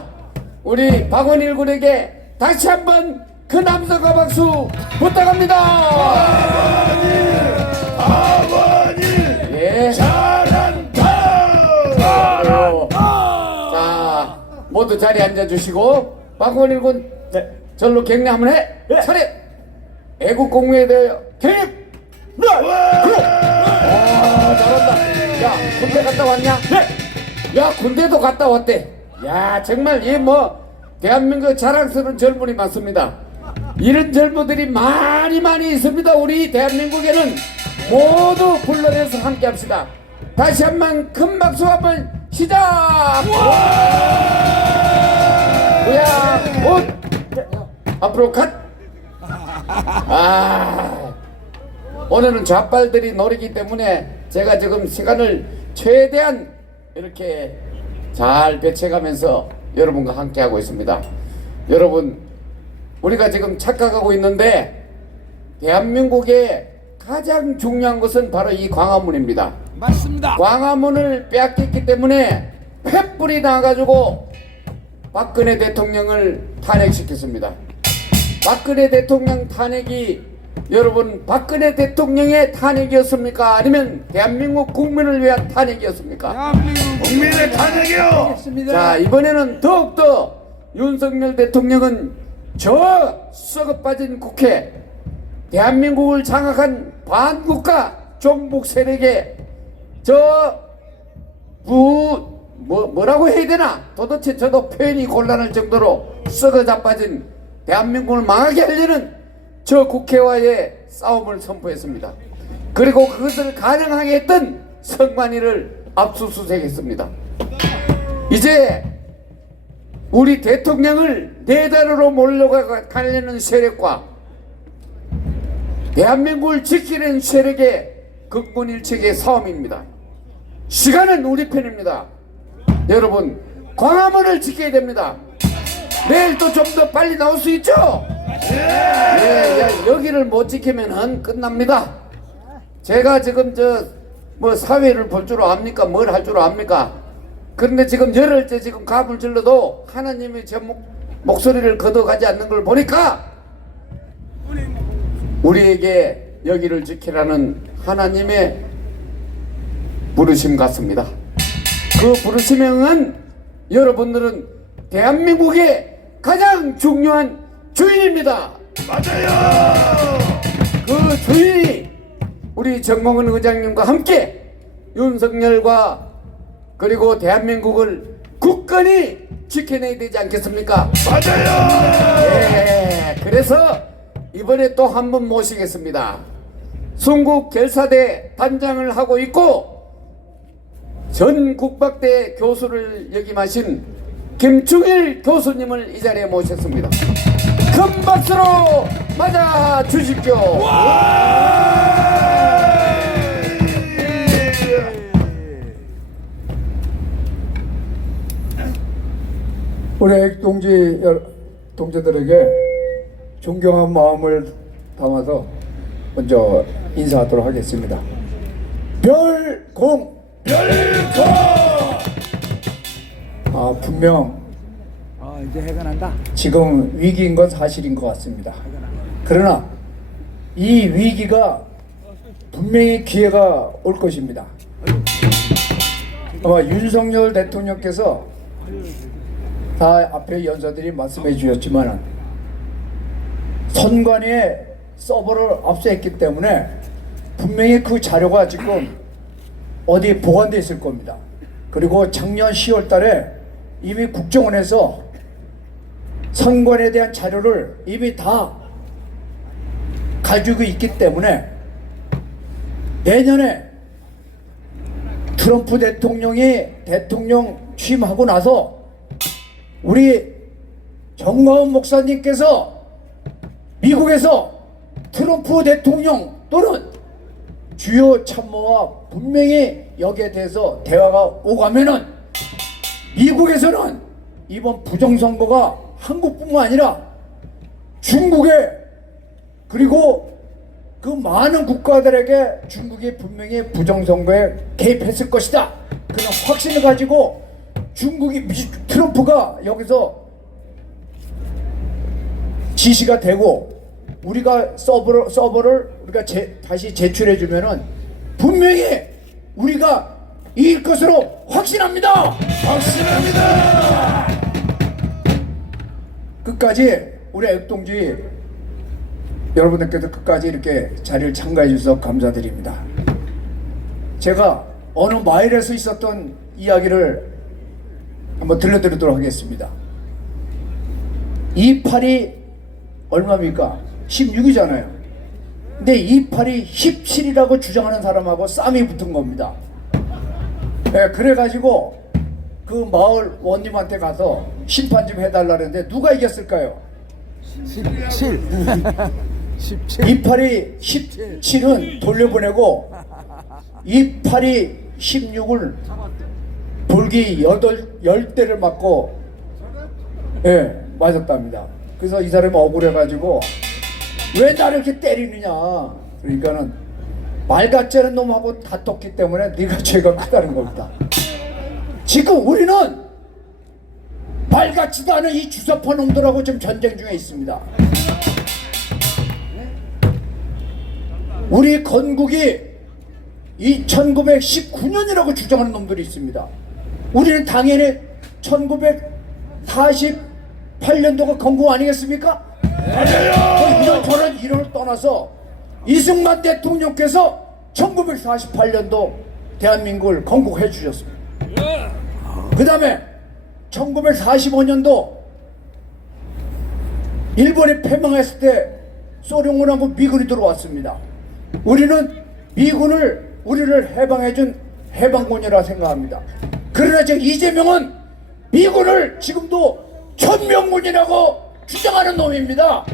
우리 박원일 군에게 다시 한번 그 남성과 박수 부탁합니다. 예. 잘한다. 자, 모두 자리에 앉아주시고 박원일 군 네. 절로 격려 한번 해. 네. 차례. 애국 공무에 대하여 개입. 네! 잘한다. 야, 군대 갔다 왔냐? 네! 야, 군대도 갔다 왔대. 야, 정말 이 뭐 대한민국 자랑스러운 젊은이 맞습니다. 이런 젊은들이 많이 있습니다. 우리 대한민국에는 모두 불러내서 함께 합시다. 다시 한번 큰 박수 한번 시작. 뭐야, 옷 앞으로 갓. 아, 오늘은 좌빨들이 노리기 때문에 제가 지금 시간을 최대한 이렇게 잘 배치해가면서 여러분과 함께 하고 있습니다. 여러분, 우리가 지금 착각하고 있는데 대한민국의 가장 중요한 것은 바로 이 광화문입니다. 맞습니다. 광화문을 빼앗겼기 때문에 횃불이 나가지고 박근혜 대통령을 탄핵시켰습니다. 박근혜 대통령 탄핵이 여러분 박근혜 대통령의 탄핵이었습니까? 아니면 대한민국 국민을 위한 탄핵이었습니까? 국민의 탄핵이요. 자, 이번에는 더욱더 윤석열 대통령은 저 썩어빠진 국회, 대한민국을 장악한 반국가 종북 세력에 뭐라고 해야 되나? 도대체 저도 표현이 곤란할 정도로 썩어 자빠진 대한민국을 망하게 하려는 저 국회와의 싸움을 선포했습니다. 그리고 그것을 가능하게 했던 선관위를 압수수색했습니다. 이제 우리 대통령을 내다르로 몰려가려는 세력과 대한민국을 지키는 세력의 극분일체의 싸움입니다. 시간은 우리 편입니다. 여러분, 광화문을 지켜야 됩니다. 내일 또 좀 더 빨리 나올 수 있죠? 예, 여기를 못 지키면 끝납니다. 제가 지금 사회를 볼 줄 압니까? 뭘 할 줄 압니까? 그런데 지금 열흘째 지금 갑을 질러도 하나님이 제 목소리를 걷어가지 않는 걸 보니까 우리에게 여기를 지키라는 하나님의 부르심 같습니다. 그 부르심에 응한 여러분들은 대한민국의 가장 중요한 주인입니다. 맞아요. 그 주인이 우리 정몽원 의장님과 함께 윤석열과 그리고 대한민국을 굳건히 지켜내야 되지 않겠습니까? 맞아요. 예, 그래서 이번에 또 한 분 모시겠습니다. 순국 결사대 단장을 하고 있고 전 국박대 교수를 역임하신 김충일 교수님을 이 자리에 모셨습니다. 큰 박수로 맞아 주십시오. 우리 액동지 동지들에게 존경한 마음을 담아서 먼저 인사하도록 하겠습니다. 별공! 분명 이제 해가 난다. 지금 위기인 건 사실인 것 같습니다. 그러나 이 위기가 분명히 기회가 올 것입니다. 아마 윤석열 대통령께서 다 앞에 연사들이 말씀해 주셨지만 선관위에 서버를 압수했기 때문에 분명히 그 자료가 지금 어디 보관되어 있을 겁니다. 그리고 작년 10월 달에 이미 국정원에서 선관에 대한 자료를 이미 다 가지고 있기 때문에 내년에 트럼프 대통령이 대통령 취임하고 나서 우리 정마은 목사님께서 미국에서 트럼프 대통령 또는 주요 참모와 분명히 여기에 대해서 대화가 오가면은 미국에서는 이번 부정선거가 한국뿐만 아니라 중국에 그리고 그 많은 국가들에게 중국이 분명히 부정선거에 개입했을 것이다. 그런 확신을 가지고 중국이 트럼프가 여기서 지시가 되고 우리가 서버를 우리가 다시 제출해 주면은 분명히 우리가 이길 것으로 확신합니다. 확신합니다. 끝까지 우리 액동지 여러분들께서 끝까지 이렇게 자리를 참가해 주셔서 감사드립니다. 제가 어느 마을에서 있었던 이야기를 한번 들려드리도록 하겠습니다. 28이 얼마입니까? 16이잖아요. 근데 28이 17이라고 주장하는 사람하고 싸움이 붙은 겁니다. 네, 그래가지고 그 마을 원님한테 가서 심판 좀 해달라 그랬는데 누가 이겼을까요? 17. 28이 17은 돌려보내고 28이 16을 돌기 10대를 맞고 맞았답니다. 그래서 이 사람이 억울해가지고 왜 나를 이렇게 때리느냐. 그러니까는 말 같지 않은 놈하고 다퉜기 때문에 네가 죄가 크다는 겁니다. 지금 우리는 말 같지도 않은 이 주사파 놈들하고 지금 전쟁 중에 있습니다. 우리 건국이 1919년이라고 주장하는 놈들이 있습니다. 우리는 당연히 1948년도가 건국 아니겠습니까? 맞아요. 이런저런 이론을 떠나서 이승만 대통령께서 1948년도 대한민국을 건국해 주셨습니다. 그 다음에 1945년도 일본이 패망했을 때 소련군하고 미군이 들어왔습니다. 우리는 우리를 해방해준 해방군이라 생각합니다. 그러나 지금 이재명은 미군을 지금도 천명군이라고 주장하는 놈입니다.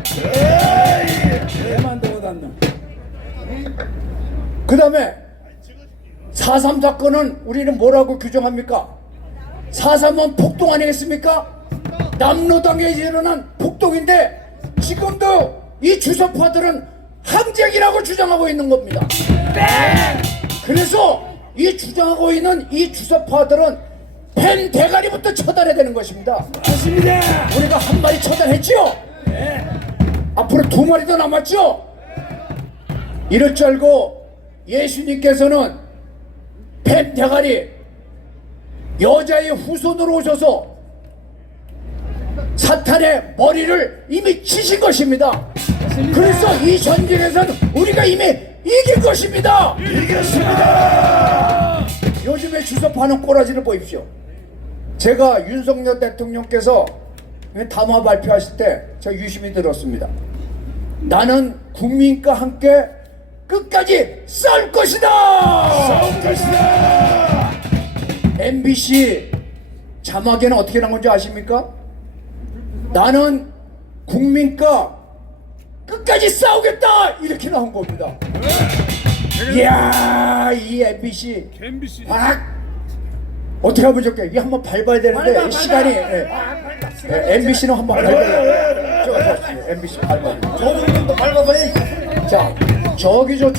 그 다음에 4.3 사건은 우리는 뭐라고 규정합니까? 4.3은 폭동 아니겠습니까? 남로당에 일어난 폭동인데 지금도 이 주사파들은 항쟁이라고 주장하고 있는 겁니다. 그래서 이 주장하고 있는 이 주사파들은 펜 대가리부터 처단해야 되는 것입니다. 맞습니다. 우리가 한 마리 처단했지요? 네. 앞으로 2마리 더 남았죠? 이럴 줄 알고 예수님께서는 펜 대가리 여자의 후손으로 오셔서 사탄의 머리를 이미 치신 것입니다. 그래서 이 전쟁에서는 우리가 이미 이길 것입니다. 이겼습니다. 요즘에 주사파는 꼬라지를 보십시오. 제가 윤석열 대통령께서 담화 발표하실 때 제가 유심히 들었습니다. 나는 국민과 함께 끝까지 싸울 것이다. 싸울 것이다. MBC 자막에는 어떻게 나온 건지 아십니까? 나는 국민과 끝까지 싸우겠다 이렇게 나온 겁니다. 이야, 이 MBC 어떻게 하면 좋게 이게 한번 밟아야 되는데 시간이 MBC는 한번 밟아야 돼요. MBC 밟아야 돼요. 조중동도 밟아봐야. 자, 저기 저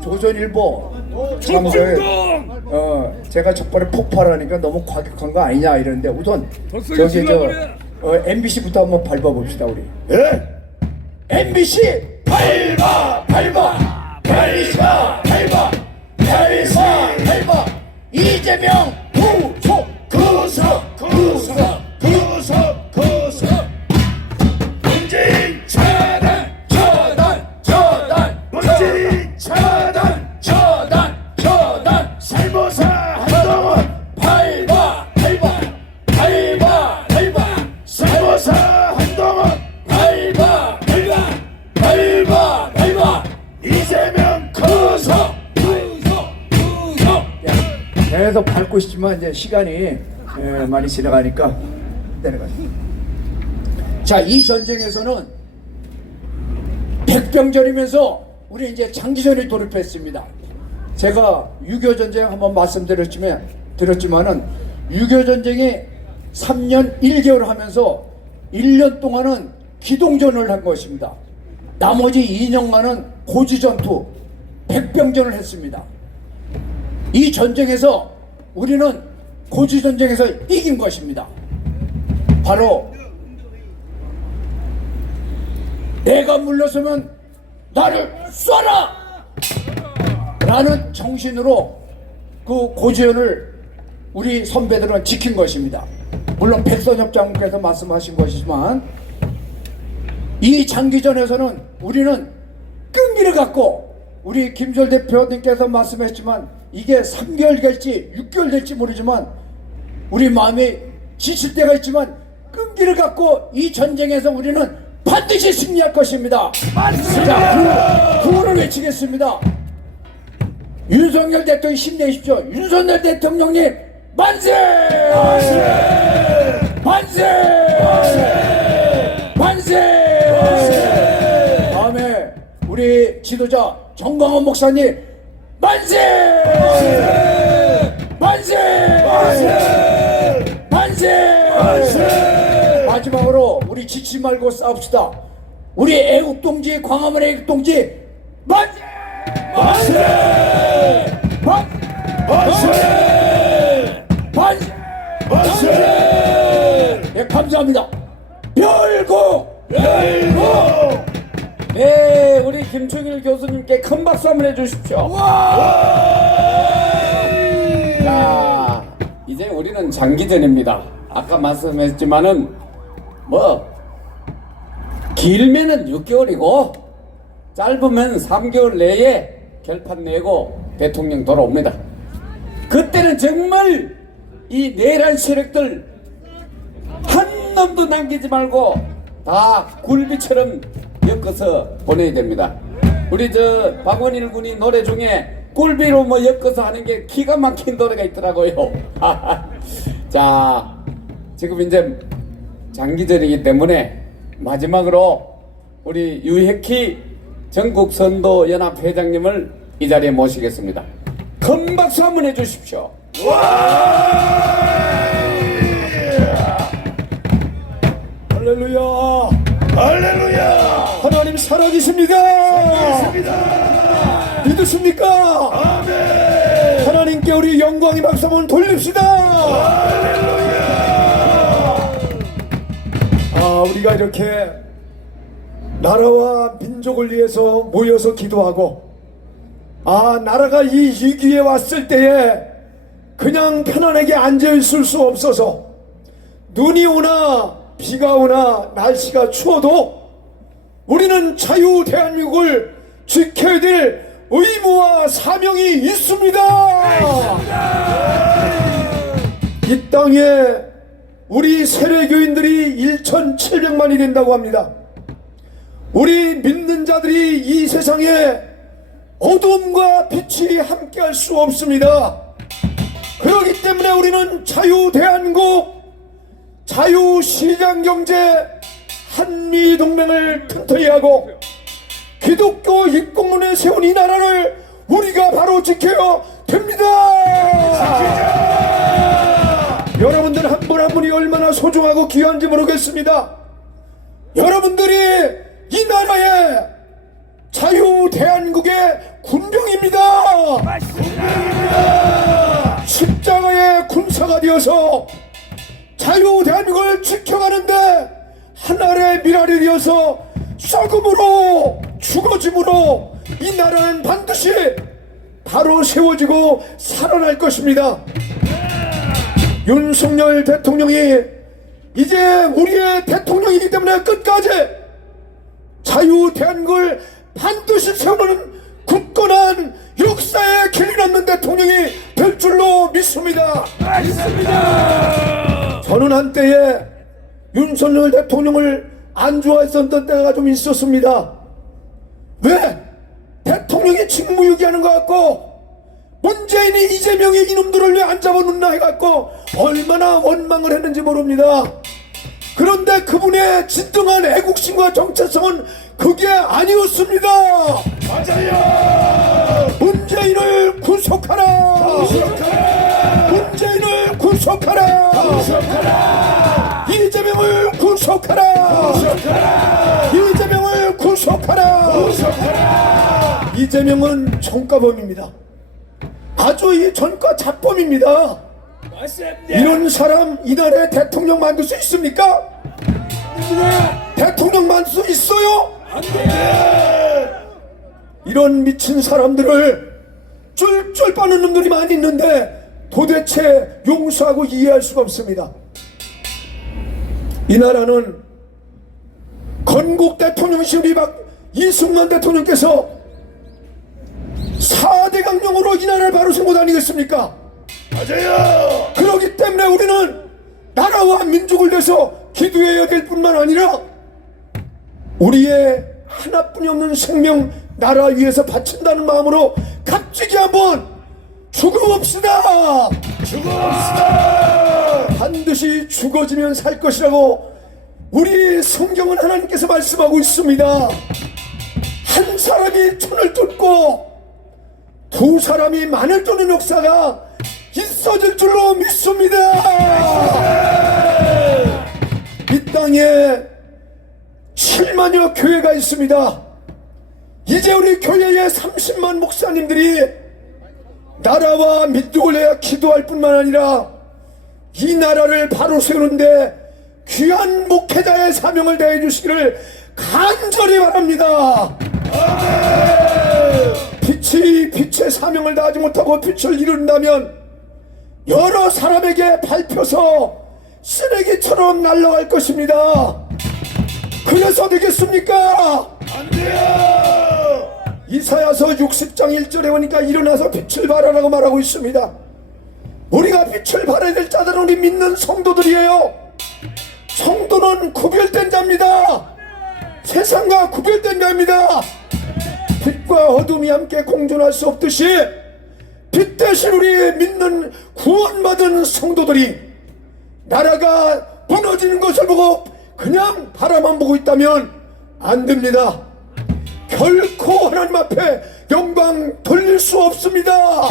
조선일보 제가 저번에 폭발하니까 너무 과격한 거 아니냐 이러는데 우선 저기 MBC부터 한번 밟아봅시다 우리. 예? MBC 밟아 MBC 밟아 이재명 구속 문재인 차단 문재인 차단 살모사 한동훈 밟아 살모사 한동훈 밟아 이재명 구속 계속 밟고 싶지만 이제 시간이 많이 지나가니까 내려가요. 자, 이 전쟁에서는 백병전이면서 우리 이제 장기전에 돌입했습니다. 제가 6.25 전쟁 한번 말씀드렸지만은 6.25 전쟁이 3년 1개월 하면서 1년 동안은 기동전을 한 것입니다. 나머지 2년간은 고지전투, 백병전을 했습니다. 이 전쟁에서 우리는 고지전쟁에서 이긴 것입니다. 바로 내가 물러서면 나를 쏴라! 라는 정신으로 그 고지연을 우리 선배들은 지킨 것입니다. 물론 백선엽 장군께서 말씀하신 것이지만 이 장기전에서는 우리는 끈기를 갖고 우리 김절 대표님께서 말씀했지만 이게 3개월 될지 6개월 될지 모르지만 우리 마음이 지칠 때가 있지만 끈기를 갖고 이 전쟁에서 우리는 반드시 승리할 것입니다. 맞습니다. 자, 구호를 외치겠습니다. 윤석열 대통령 힘내십시오. 윤석열 대통령님 만세! 만세! 만세! 다음에 우리 지도자 정광훈 목사님 만세! 만세! 만세! 마지막으로 우리 지치 말고 싸웁시다. 우리 애국동지 광화문 애국동지 만세! 만세! 만세! 만세! 네, 감사합니다. 별고! 네, 우리 김충일 교수님께 큰 박수 한번 해주십시오. 자, 이제 우리는 장기전입니다. 아까 말씀했지만은 뭐 길면은 6개월이고 짧으면 3개월 내에 결판 내고 대통령 돌아옵니다. 그때는 정말 이 내란 세력들 한 놈도 남기지 말고 다 굴비처럼 엮어서 보내야 됩니다. 우리 저 박원일 군이 노래 중에 굴비로 뭐 엮어서 하는 게 기가 막힌 노래가 있더라고요. 자, 지금 이제 장기전이기 때문에 마지막으로 우리 유혁희 전국선도연합 회장님을 이 자리에 모시겠습니다. 큰 박수 한번 해주십시오. 할렐루야. 할렐루야. 하나님 살아계십니다. 믿으십니까? 아멘. 하나님께 우리 영광의 박수 한번 돌립시다. 할렐루야. 우리가 이렇게 나라와 민족을 위해서 모여서 기도하고 나라가 이 위기에 왔을 때에 그냥 편안하게 앉아있을 수 없어서 눈이 오나 비가 오나 날씨가 추워도 우리는 자유 대한민국을 지켜야 될 의무와 사명이 있습니다. 이 땅에 우리 세례교인들이 1,700만이 된다고 합니다. 우리 믿는 자들이 이 세상에 어둠과 빛이 함께할 수 없습니다. 그렇기 때문에 우리는 자유 대한민국, 자유 시장경제, 한미동맹을 튼튼히 하고 기독교 입국론에 세운 이 나라를 우리가 바로 지켜야 됩니다. 여러분들 한 분 한 분이 얼마나 소중하고 귀한지 모르겠습니다. 여러분들이 이 나라의 자유 대한민국의 군병입니다. 십자가의 군사가 되어서 자유 대한민국을 지켜가는데 하나의 미랄이 되어서 썩음으로 죽어짐으로 이 나라는 반드시 바로 세워지고 살아날 것입니다. 윤석열 대통령이 이제 우리의 대통령이기 때문에 끝까지 자유 대한민국을 반드시 세우는 굳건한 역사의 길이 남는 대통령이 될 줄로 믿습니다. 저는 한때에 윤석열 대통령을 안 좋아했었던 때가 좀 있었습니다. 왜? 대통령이 직무유기하는 것 같고 문재인이 이재명이 이놈들을 왜 안 잡아놓나 해갖고 얼마나 원망을 했는지 모릅니다. 그런데 그분의 진정한 애국심과 정체성은 그게 아니었습니다. 맞아요. 문재인을 구속하라. 문재인을 구속하라. 이재명을 구속하라. 이재명을 구속하라. 이재명은 전과범입니다. 아주 이 전과 잡범입니다. 이런 사람 이 나라에 대통령 만들 수 있습니까? 대통령 만들 수 있어요? 안 돼. 이런 미친 사람들을 쫄쫄 빠는 놈들이 많이 있는데 도대체 용서하고 이해할 수가 없습니다. 이 나라는 건국 대통령이신 우리 이승만 대통령께서 4대 강령으로 이 나라를 바로 세운 것 아니겠습니까? 맞아요. 그렇기 때문에 우리는 나라와 민족을 위해서 기도해야 될 뿐만 아니라 우리의 하나뿐이 없는 생명 나라 위해서 바친다는 마음으로 값지게 한번 죽어봅시다. 반드시 죽어지면 살 것이라고 우리 성경은 하나님께서 말씀하고 있습니다. 한 사람이 천을 뚫고 두 사람이 만을 뚫는 역사가 있어질 줄로 믿습니다. 이 땅에 7만여 교회가 있습니다. 이제 우리 교회의 30만 목사님들이 나라와 민족을 위해 기도할 뿐만 아니라 이 나라를 바로 세우는데 귀한 목회자의 사명을 다해 주시기를 간절히 바랍니다. 빛이 빛의 사명을 다하지 못하고 빛을 이룬다면 여러 사람에게 밟혀서 쓰레기처럼 날아갈 것입니다. 그래서 되겠습니까? 안 돼요! 이사야서 60장 1절에 보니까 일어나서 빛을 발하라고 말하고 있습니다. 우리가 빛을 발해야 될 자들은 우리 믿는 성도들이에요. 성도는 구별된 자입니다. 세상과 구별된 자입니다. 빛과 어둠이 함께 공존할 수 없듯이 빛 대신 우리 믿는 구원받은 성도들이 나라가 무너지는 것을 보고 그냥 바라만 보고 있다면 안 됩니다. 결코 하나님 앞에 영광 돌릴 수 없습니다.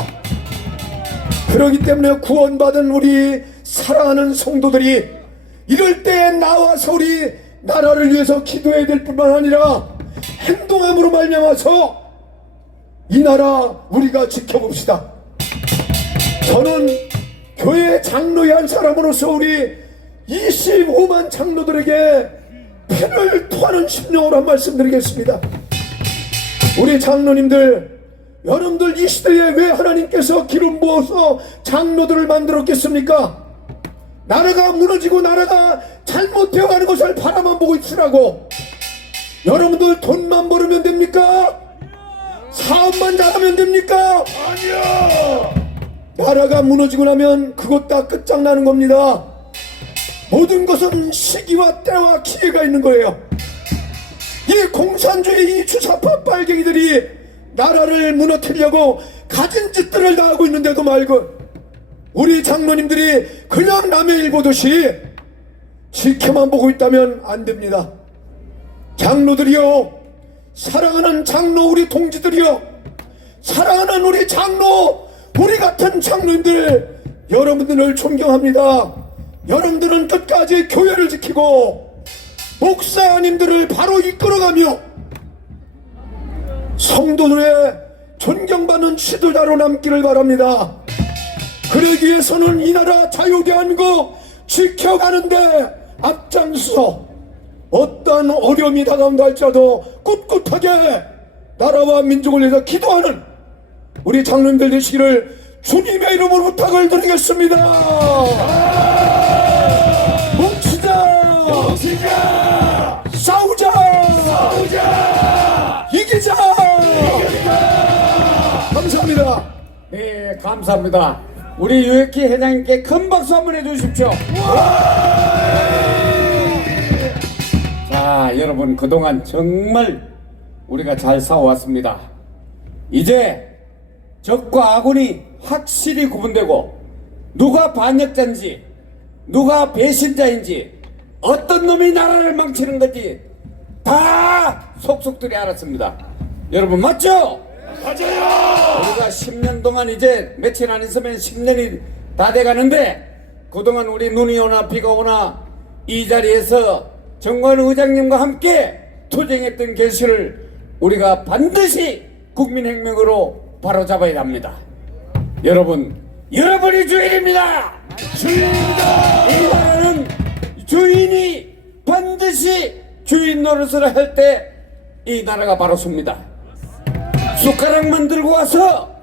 그렇기 때문에 구원받은 우리 사랑하는 성도들이 이럴 때에 나와서 우리 나라를 위해서 기도해야 될 뿐만 아니라 행동함으로 말미암아서 이 나라 우리가 지켜봅시다. 저는 교회 장로의 한 사람으로서 우리 25만 장로들에게 피를 토하는 심령으로 한 말씀 드리겠습니다. 우리 장로님들, 여러분들 이 시대에 왜 하나님께서 기름 부어서 장로들을 만들었겠습니까? 나라가 무너지고 나라가 잘못되어 가는 것을 바라만 보고 있으라고. 여러분들 돈만 벌으면 됩니까? 사업만 잘하면 됩니까? 아니요. 나라가 무너지고 나면 그것 다 끝장나는 겁니다. 모든 것은 시기와 때와 기회가 있는 거예요. 이 공산주의 이 주사파 빨갱이들이 나라를 무너뜨리려고 가진 짓들을 다 하고 있는데도 말고 우리 장로님들이 그냥 남의 일 보듯이 지켜만 보고 있다면 안 됩니다. 장로들이요, 사랑하는 장로 우리 동지들이요, 사랑하는 우리 장로, 우리 같은 장로님들, 여러분들을 존경합니다. 여러분들은 끝까지 교회를 지키고 목사님들을 바로 이끌어가며 성도들의 존경받는 지도자로 남기를 바랍니다. 그러기 위해서는 이 나라 자유대한민국 지켜가는데 앞장서 어떠한 어려움이 다가온다 할지라도 꿋꿋하게 나라와 민족을 위해서 기도하는 우리 장로님들 되시기를 주님의 이름으로 부탁을 드리겠습니다. 뭉치자! 싸우자! 이기자! 감사합니다. 네, 감사합니다. 우리 유혁희 회장님께 큰 박수 한번 해주십시오. 자, 여러분 그동안 정말 우리가 잘 싸워왔습니다. 이제 적과 아군이 확실히 구분되고 누가 반역자인지 누가 배신자인지 어떤 놈이 나라를 망치는 건지 다 속속들이 알았습니다. 여러분 맞죠? 맞아요. 우리가 10년 동안 이제 며칠 안 있으면 10년이 다 돼가는데 그동안 우리 눈이 오나 비가 오나 이 자리에서 정관 의장님과 함께 투쟁했던 결실을 우리가 반드시 국민혁명으로 바로잡아야 합니다. 여러분, 여러분이 주인입니다. 주인입니다. 이 나라는 주인이 반드시 주인 노릇을 할 때 이 나라가 바로 섭니다. 숟가락만 들고 와서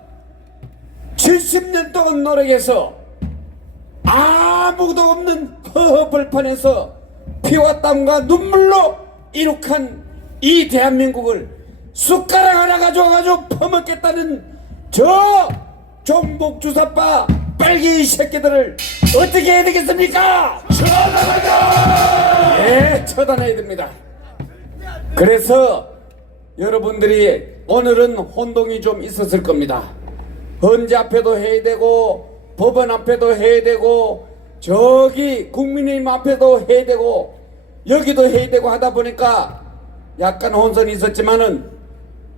70년 동안 노력해서 아무도 없는 허허벌판에서 피와 땀과 눈물로 이룩한 이 대한민국을 숟가락 하나 가져와가지고 퍼먹겠다는 저 종북주사파 빨갱이 새끼들을 어떻게 해야 되겠습니까? 처단하자! 예, 처단해야 됩니다. 그래서 여러분들이 오늘은 혼동이 좀 있었을 겁니다. 헌재 앞에도 해야 되고 법원 앞에도 해야 되고 저기 국민의힘 앞에도 해야 되고 여기도 해야 되고 하다 보니까 약간 혼선이 있었지만은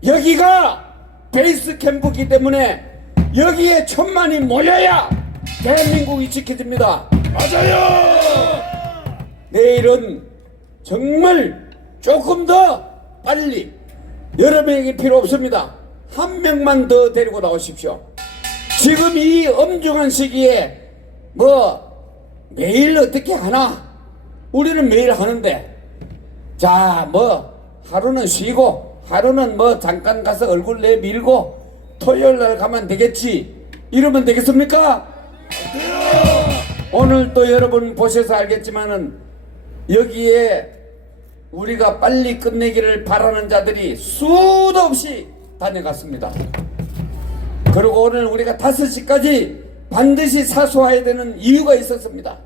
여기가 베이스 캠프이기 때문에 여기에 천만이 모여야 대한민국이 지켜집니다. 맞아요. 내일은 정말 조금 더 빨리 여러 명이 필요 없습니다. 한 명만 더 데리고 나오십시오. 지금 이 엄중한 시기에 뭐 매일 어떻게 하나? 우리는 매일 하는데 자 뭐 하루는 쉬고 하루는 뭐 잠깐 가서 얼굴 내밀고 토요일 날 가면 되겠지 이러면 되겠습니까? 오늘 또 여러분 보셔서 알겠지만은 여기에 우리가 빨리 끝내기를 바라는 자들이 수도 없이 다녀갔습니다. 그리고 오늘 우리가 5시까지 반드시 사수해야 되는 이유가 있었습니다.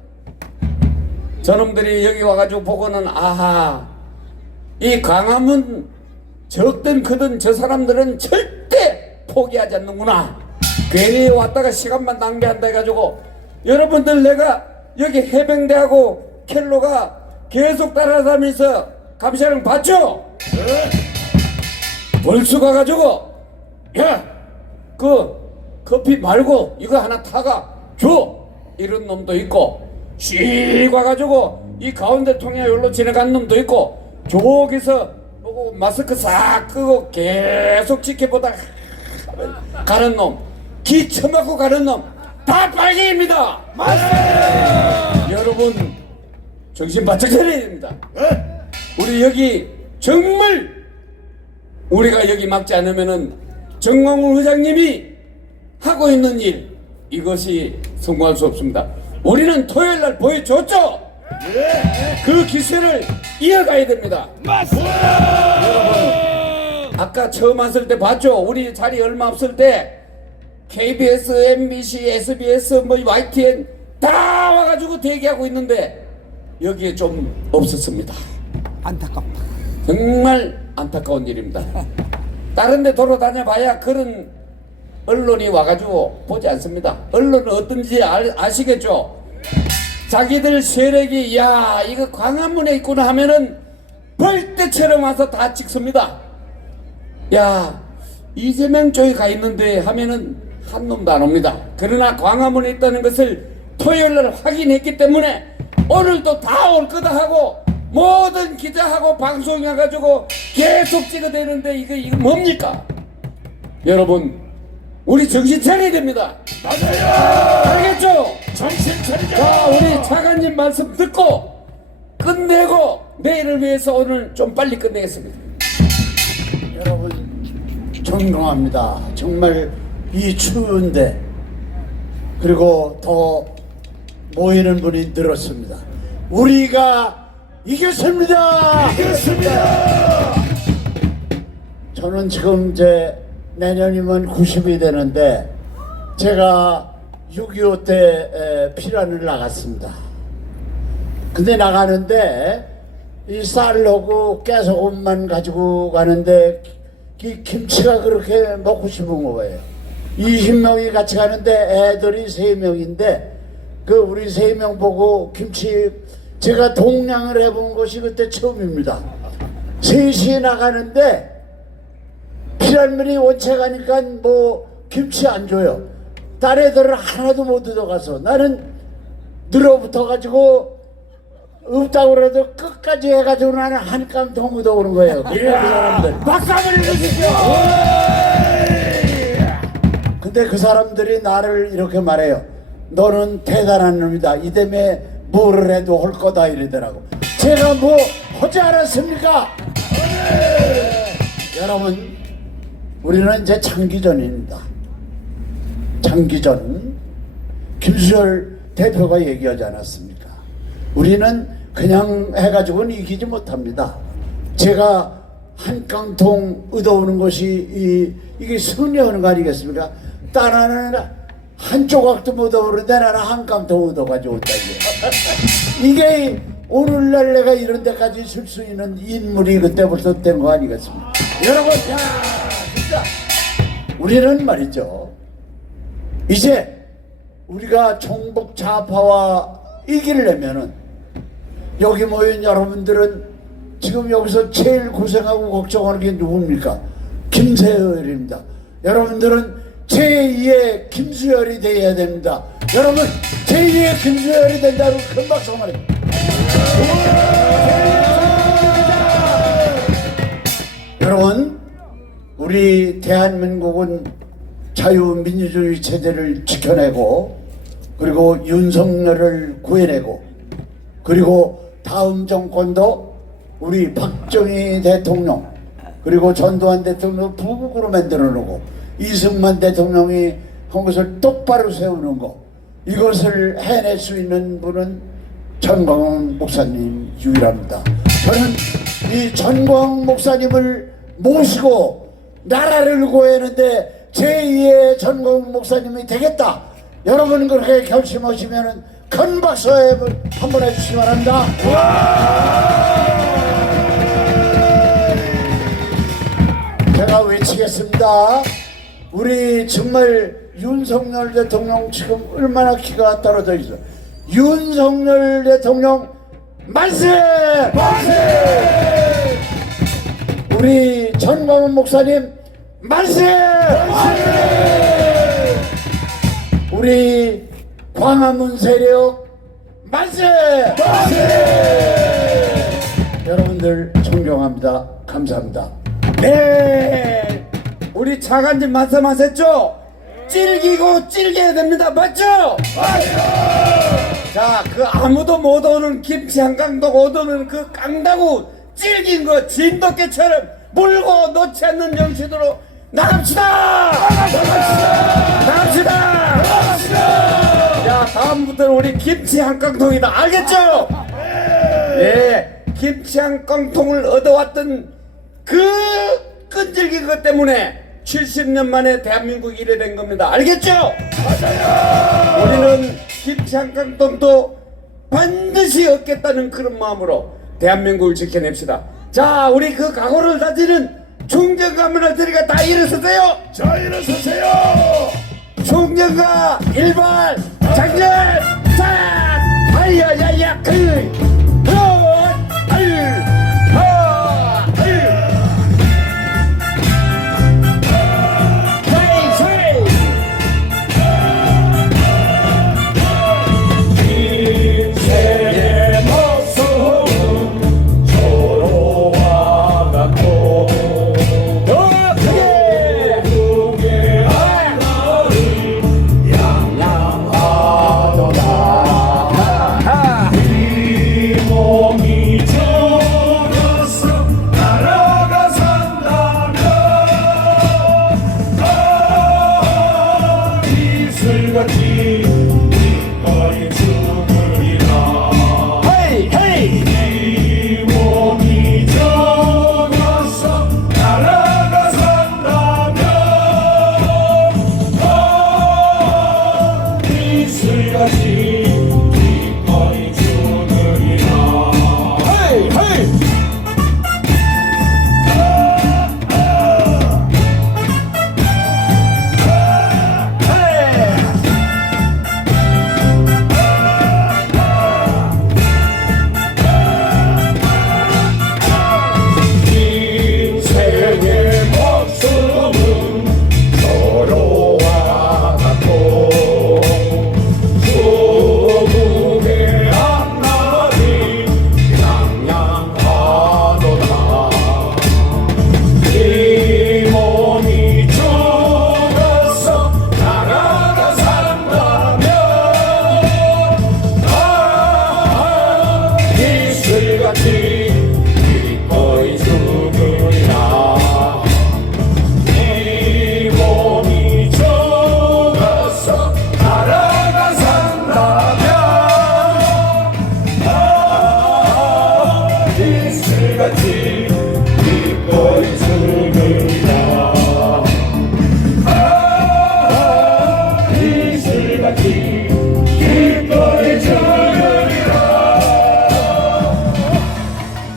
저놈들이 여기 와가지고 보고는 아하, 이 광화문 적든 크든 저 사람들은 절대 포기하지 않는구나. 괜히 왔다가 시간만 낭비한다 해가지고 여러분들 내가 여기 해병대하고 켈로가 계속 따라다니면서 감시하는 거 봤죠? 벌써 가가지고 야, 그 커피 말고 이거 하나 타가 줘 이런 놈도 있고 씩 와가지고 이 가운데 통에 여기로 지나간 놈도 있고 저기서 보고 마스크 싹 끄고 계속 지켜보다 가는 놈, 기 처맞고 가는 놈 다 빨갱이입니다. 맞습니다. 여러분 정신 바짝 차려야 됩니다. 우리 여기 정말 우리가 여기 막지 않으면은 정광훈 의장님이 하고 있는 일 이것이 성공할 수 없습니다. 우리는 토요일 날 보여줬죠. 그 기세를 이어가야 됩니다. 맞습니다. 여러분 아까 처음 왔을 때 봤죠. 우리 자리 얼마 없을 때 KBS, MBC, SBS, 뭐 YTN 다 와가지고 대기하고 있는데 여기에 좀 없었습니다. 안타깝다. 정말 안타까운 일입니다. 다른 데 돌아다녀 봐야 그런 언론이 와가지고 보지 않습니다. 언론은 어떤지 아시겠죠? 자기들 세력이 야 이거 광화문에 있구나 하면은 벌떼처럼 와서 다 찍습니다. 야 이재명 쪽에 가 있는데 하면은 한 놈도 안 옵니다. 그러나 광화문에 있다는 것을 토요일날 확인했기 때문에 오늘도 다 올 거다 하고 모든 기자하고 방송에 가가지고 계속 찍어대는데 이거 뭡니까? 여러분 우리 정신 차려야 됩니다. 맞아요. 알겠죠? 정신 차리자. 자, 우리 차관님 말씀 듣고 끝내고 내일을 위해서 오늘 좀 빨리 끝내겠습니다. 여러분 존경합니다. 정말 이 추운데 그리고 더 모이는 분이 늘었습니다. 우리가 이겼습니다. 이겼습니다. 저는 지금 이제 내년이면 90이 되는데 제가 6.25 때 피란을 나갔습니다. 근데 나가는데 이 쌀하고 깨소금만 가지고 가는데 이 김치가 그렇게 먹고 싶은 거예요. 20명이 같이 가는데 애들이 3명인데 그 우리 3명 보고 김치 제가 동량을 해본 것이 그때 처음입니다. 3시에 나가는데 피란면이 원체 가니까 뭐 김치 안 줘요. 딸 애들은 하나도 못 얻어가서 나는 늘어붙어 가지고 없다고 그래도 끝까지 해가지고 나는 한 깜통 묻어오는 거예요. 그 사람들 박수 한번 해주십시오. 근데 그 사람들이 나를 이렇게 말해요. 너는 대단한 놈이다. 이 때문에 뭐를 해도 할 거다 이러더라고. 제가 뭐 하지 않았습니까? 여러분 우리는 이제 장기전입니다. 장기전 김수철 대표가 얘기하지 않았습니까? 우리는 그냥 해가지고는 이기지 못합니다. 제가 한 깡통 얻어오는 것이 이게 승리하는 거 아니겠습니까? 딴 하나는 한 조각도 못 얻어오는데 나는 한 깡통 얻어가지고 온다 이게 오늘날 내가 이런 데까지 있을 수 있는 인물이 그때부터 된 거 아니겠습니까? 여러분 야 진짜 우리는 말이죠 이제 우리가 종북 좌파와 이기려면은 여기 모인 여러분들은 지금 여기서 제일 고생하고 걱정하는 게 누굽니까? 김세열입니다. 여러분들은 제2의 김수열이 되어야 됩니다. 여러분 제2의 김수열이 된다고 큰 박수 말입니다. 여러분 우리 대한민국은 자유민주주의 체제를 지켜내고 그리고 윤석열을 구해내고 그리고 다음 정권도 우리 박정희 대통령 그리고 전두환 대통령 부국으로 만들어 놓고 이승만 대통령이 한 것을 똑바로 세우는 거, 이것을 해낼 수 있는 분은 전광훈 목사님 유일합니다. 저는 이 전광훈 목사님을 모시고 나라를 구하는데 제2의 전광훈 목사님이 되겠다. 여러분 그렇게 결심하시면 큰 박수 한번 해주시기 바랍니다. 제가 외치겠습니다. 우리 정말 윤석열 대통령 지금 얼마나 키가 떨어져 있어. 윤석열 대통령 만세! 만세! 우리 전광훈 목사님 만세! 만세! 우리 광화문 세력 만세! 만세! 여러분들 존경합니다. 감사합니다. 네, 우리 차관님 말씀하셨죠? 찔기고 찔겨야 됩니다. 맞죠? 자, 그 아무도 못 오는 김치 한강도 못 오는 그 깡다구 찔긴 거 진돗개처럼 물고 놓지 않는 정신으로 나갑시다! 나갑시다! 자, 다음부터는 우리 김치 한깡통이다. 알겠죠? 예, 김치 한깡통을 얻어왔던 그 끈질긴 것 때문에 70년 만에 대한민국이 이래 된 겁니다. 알겠죠? 맞아요. 우리는 김치 한깡통도 반드시 얻겠다는 그런 마음으로 대한민국을 지켜냅시다. 자, 우리 그 각오를 다지는 총정감을 드리가 다 일어서세요. 자, 일어서세요. 총정가 일발 장전 자 아야야야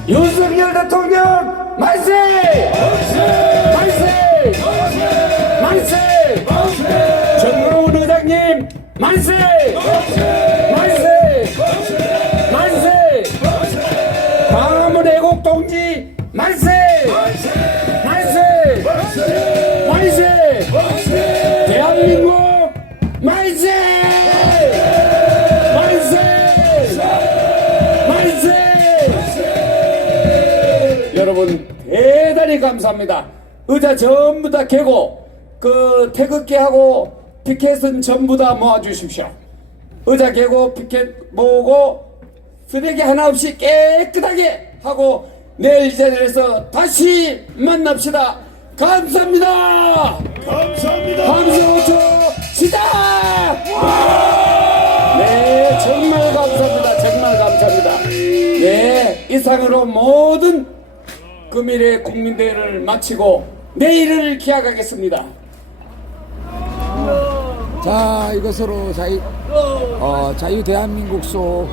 윤석열 대통령 만세! 만세! 만세! 정광훈 의장님 만세! 만세! 만세! 광화문 애국 동지 만세! 만세! 만세! 대한민국 만세! 여러분 대단히 감사합니다. 의자 전부 다 개고 그 태극기하고 피켓은 전부 다 모아주십시오. 의자 개고 피켓 모으고 쓰레기 하나 없이 깨끗하게 하고 내일 이 자리에서 다시 만납시다. 감사합니다. 감사합니다. 감사 5초 시작. 네, 정말 감사합니다. 정말 감사합니다. 네, 이상으로 모든 금일의 국민대회를 마치고 내일을 기약하겠습니다. 자, 이것으로 자유 대한민국 속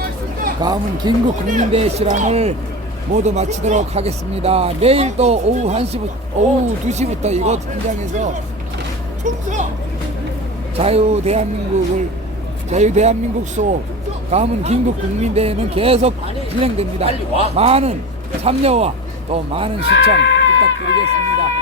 다음은 긴급 국민대회 실황을 모두 마치도록 하겠습니다. 내일 또 오후 2시부터 이곳 현장에서 자유 대한민국 속 다음은 긴급 국민대회는 계속 진행됩니다. 많은 참여와 또 많은 시청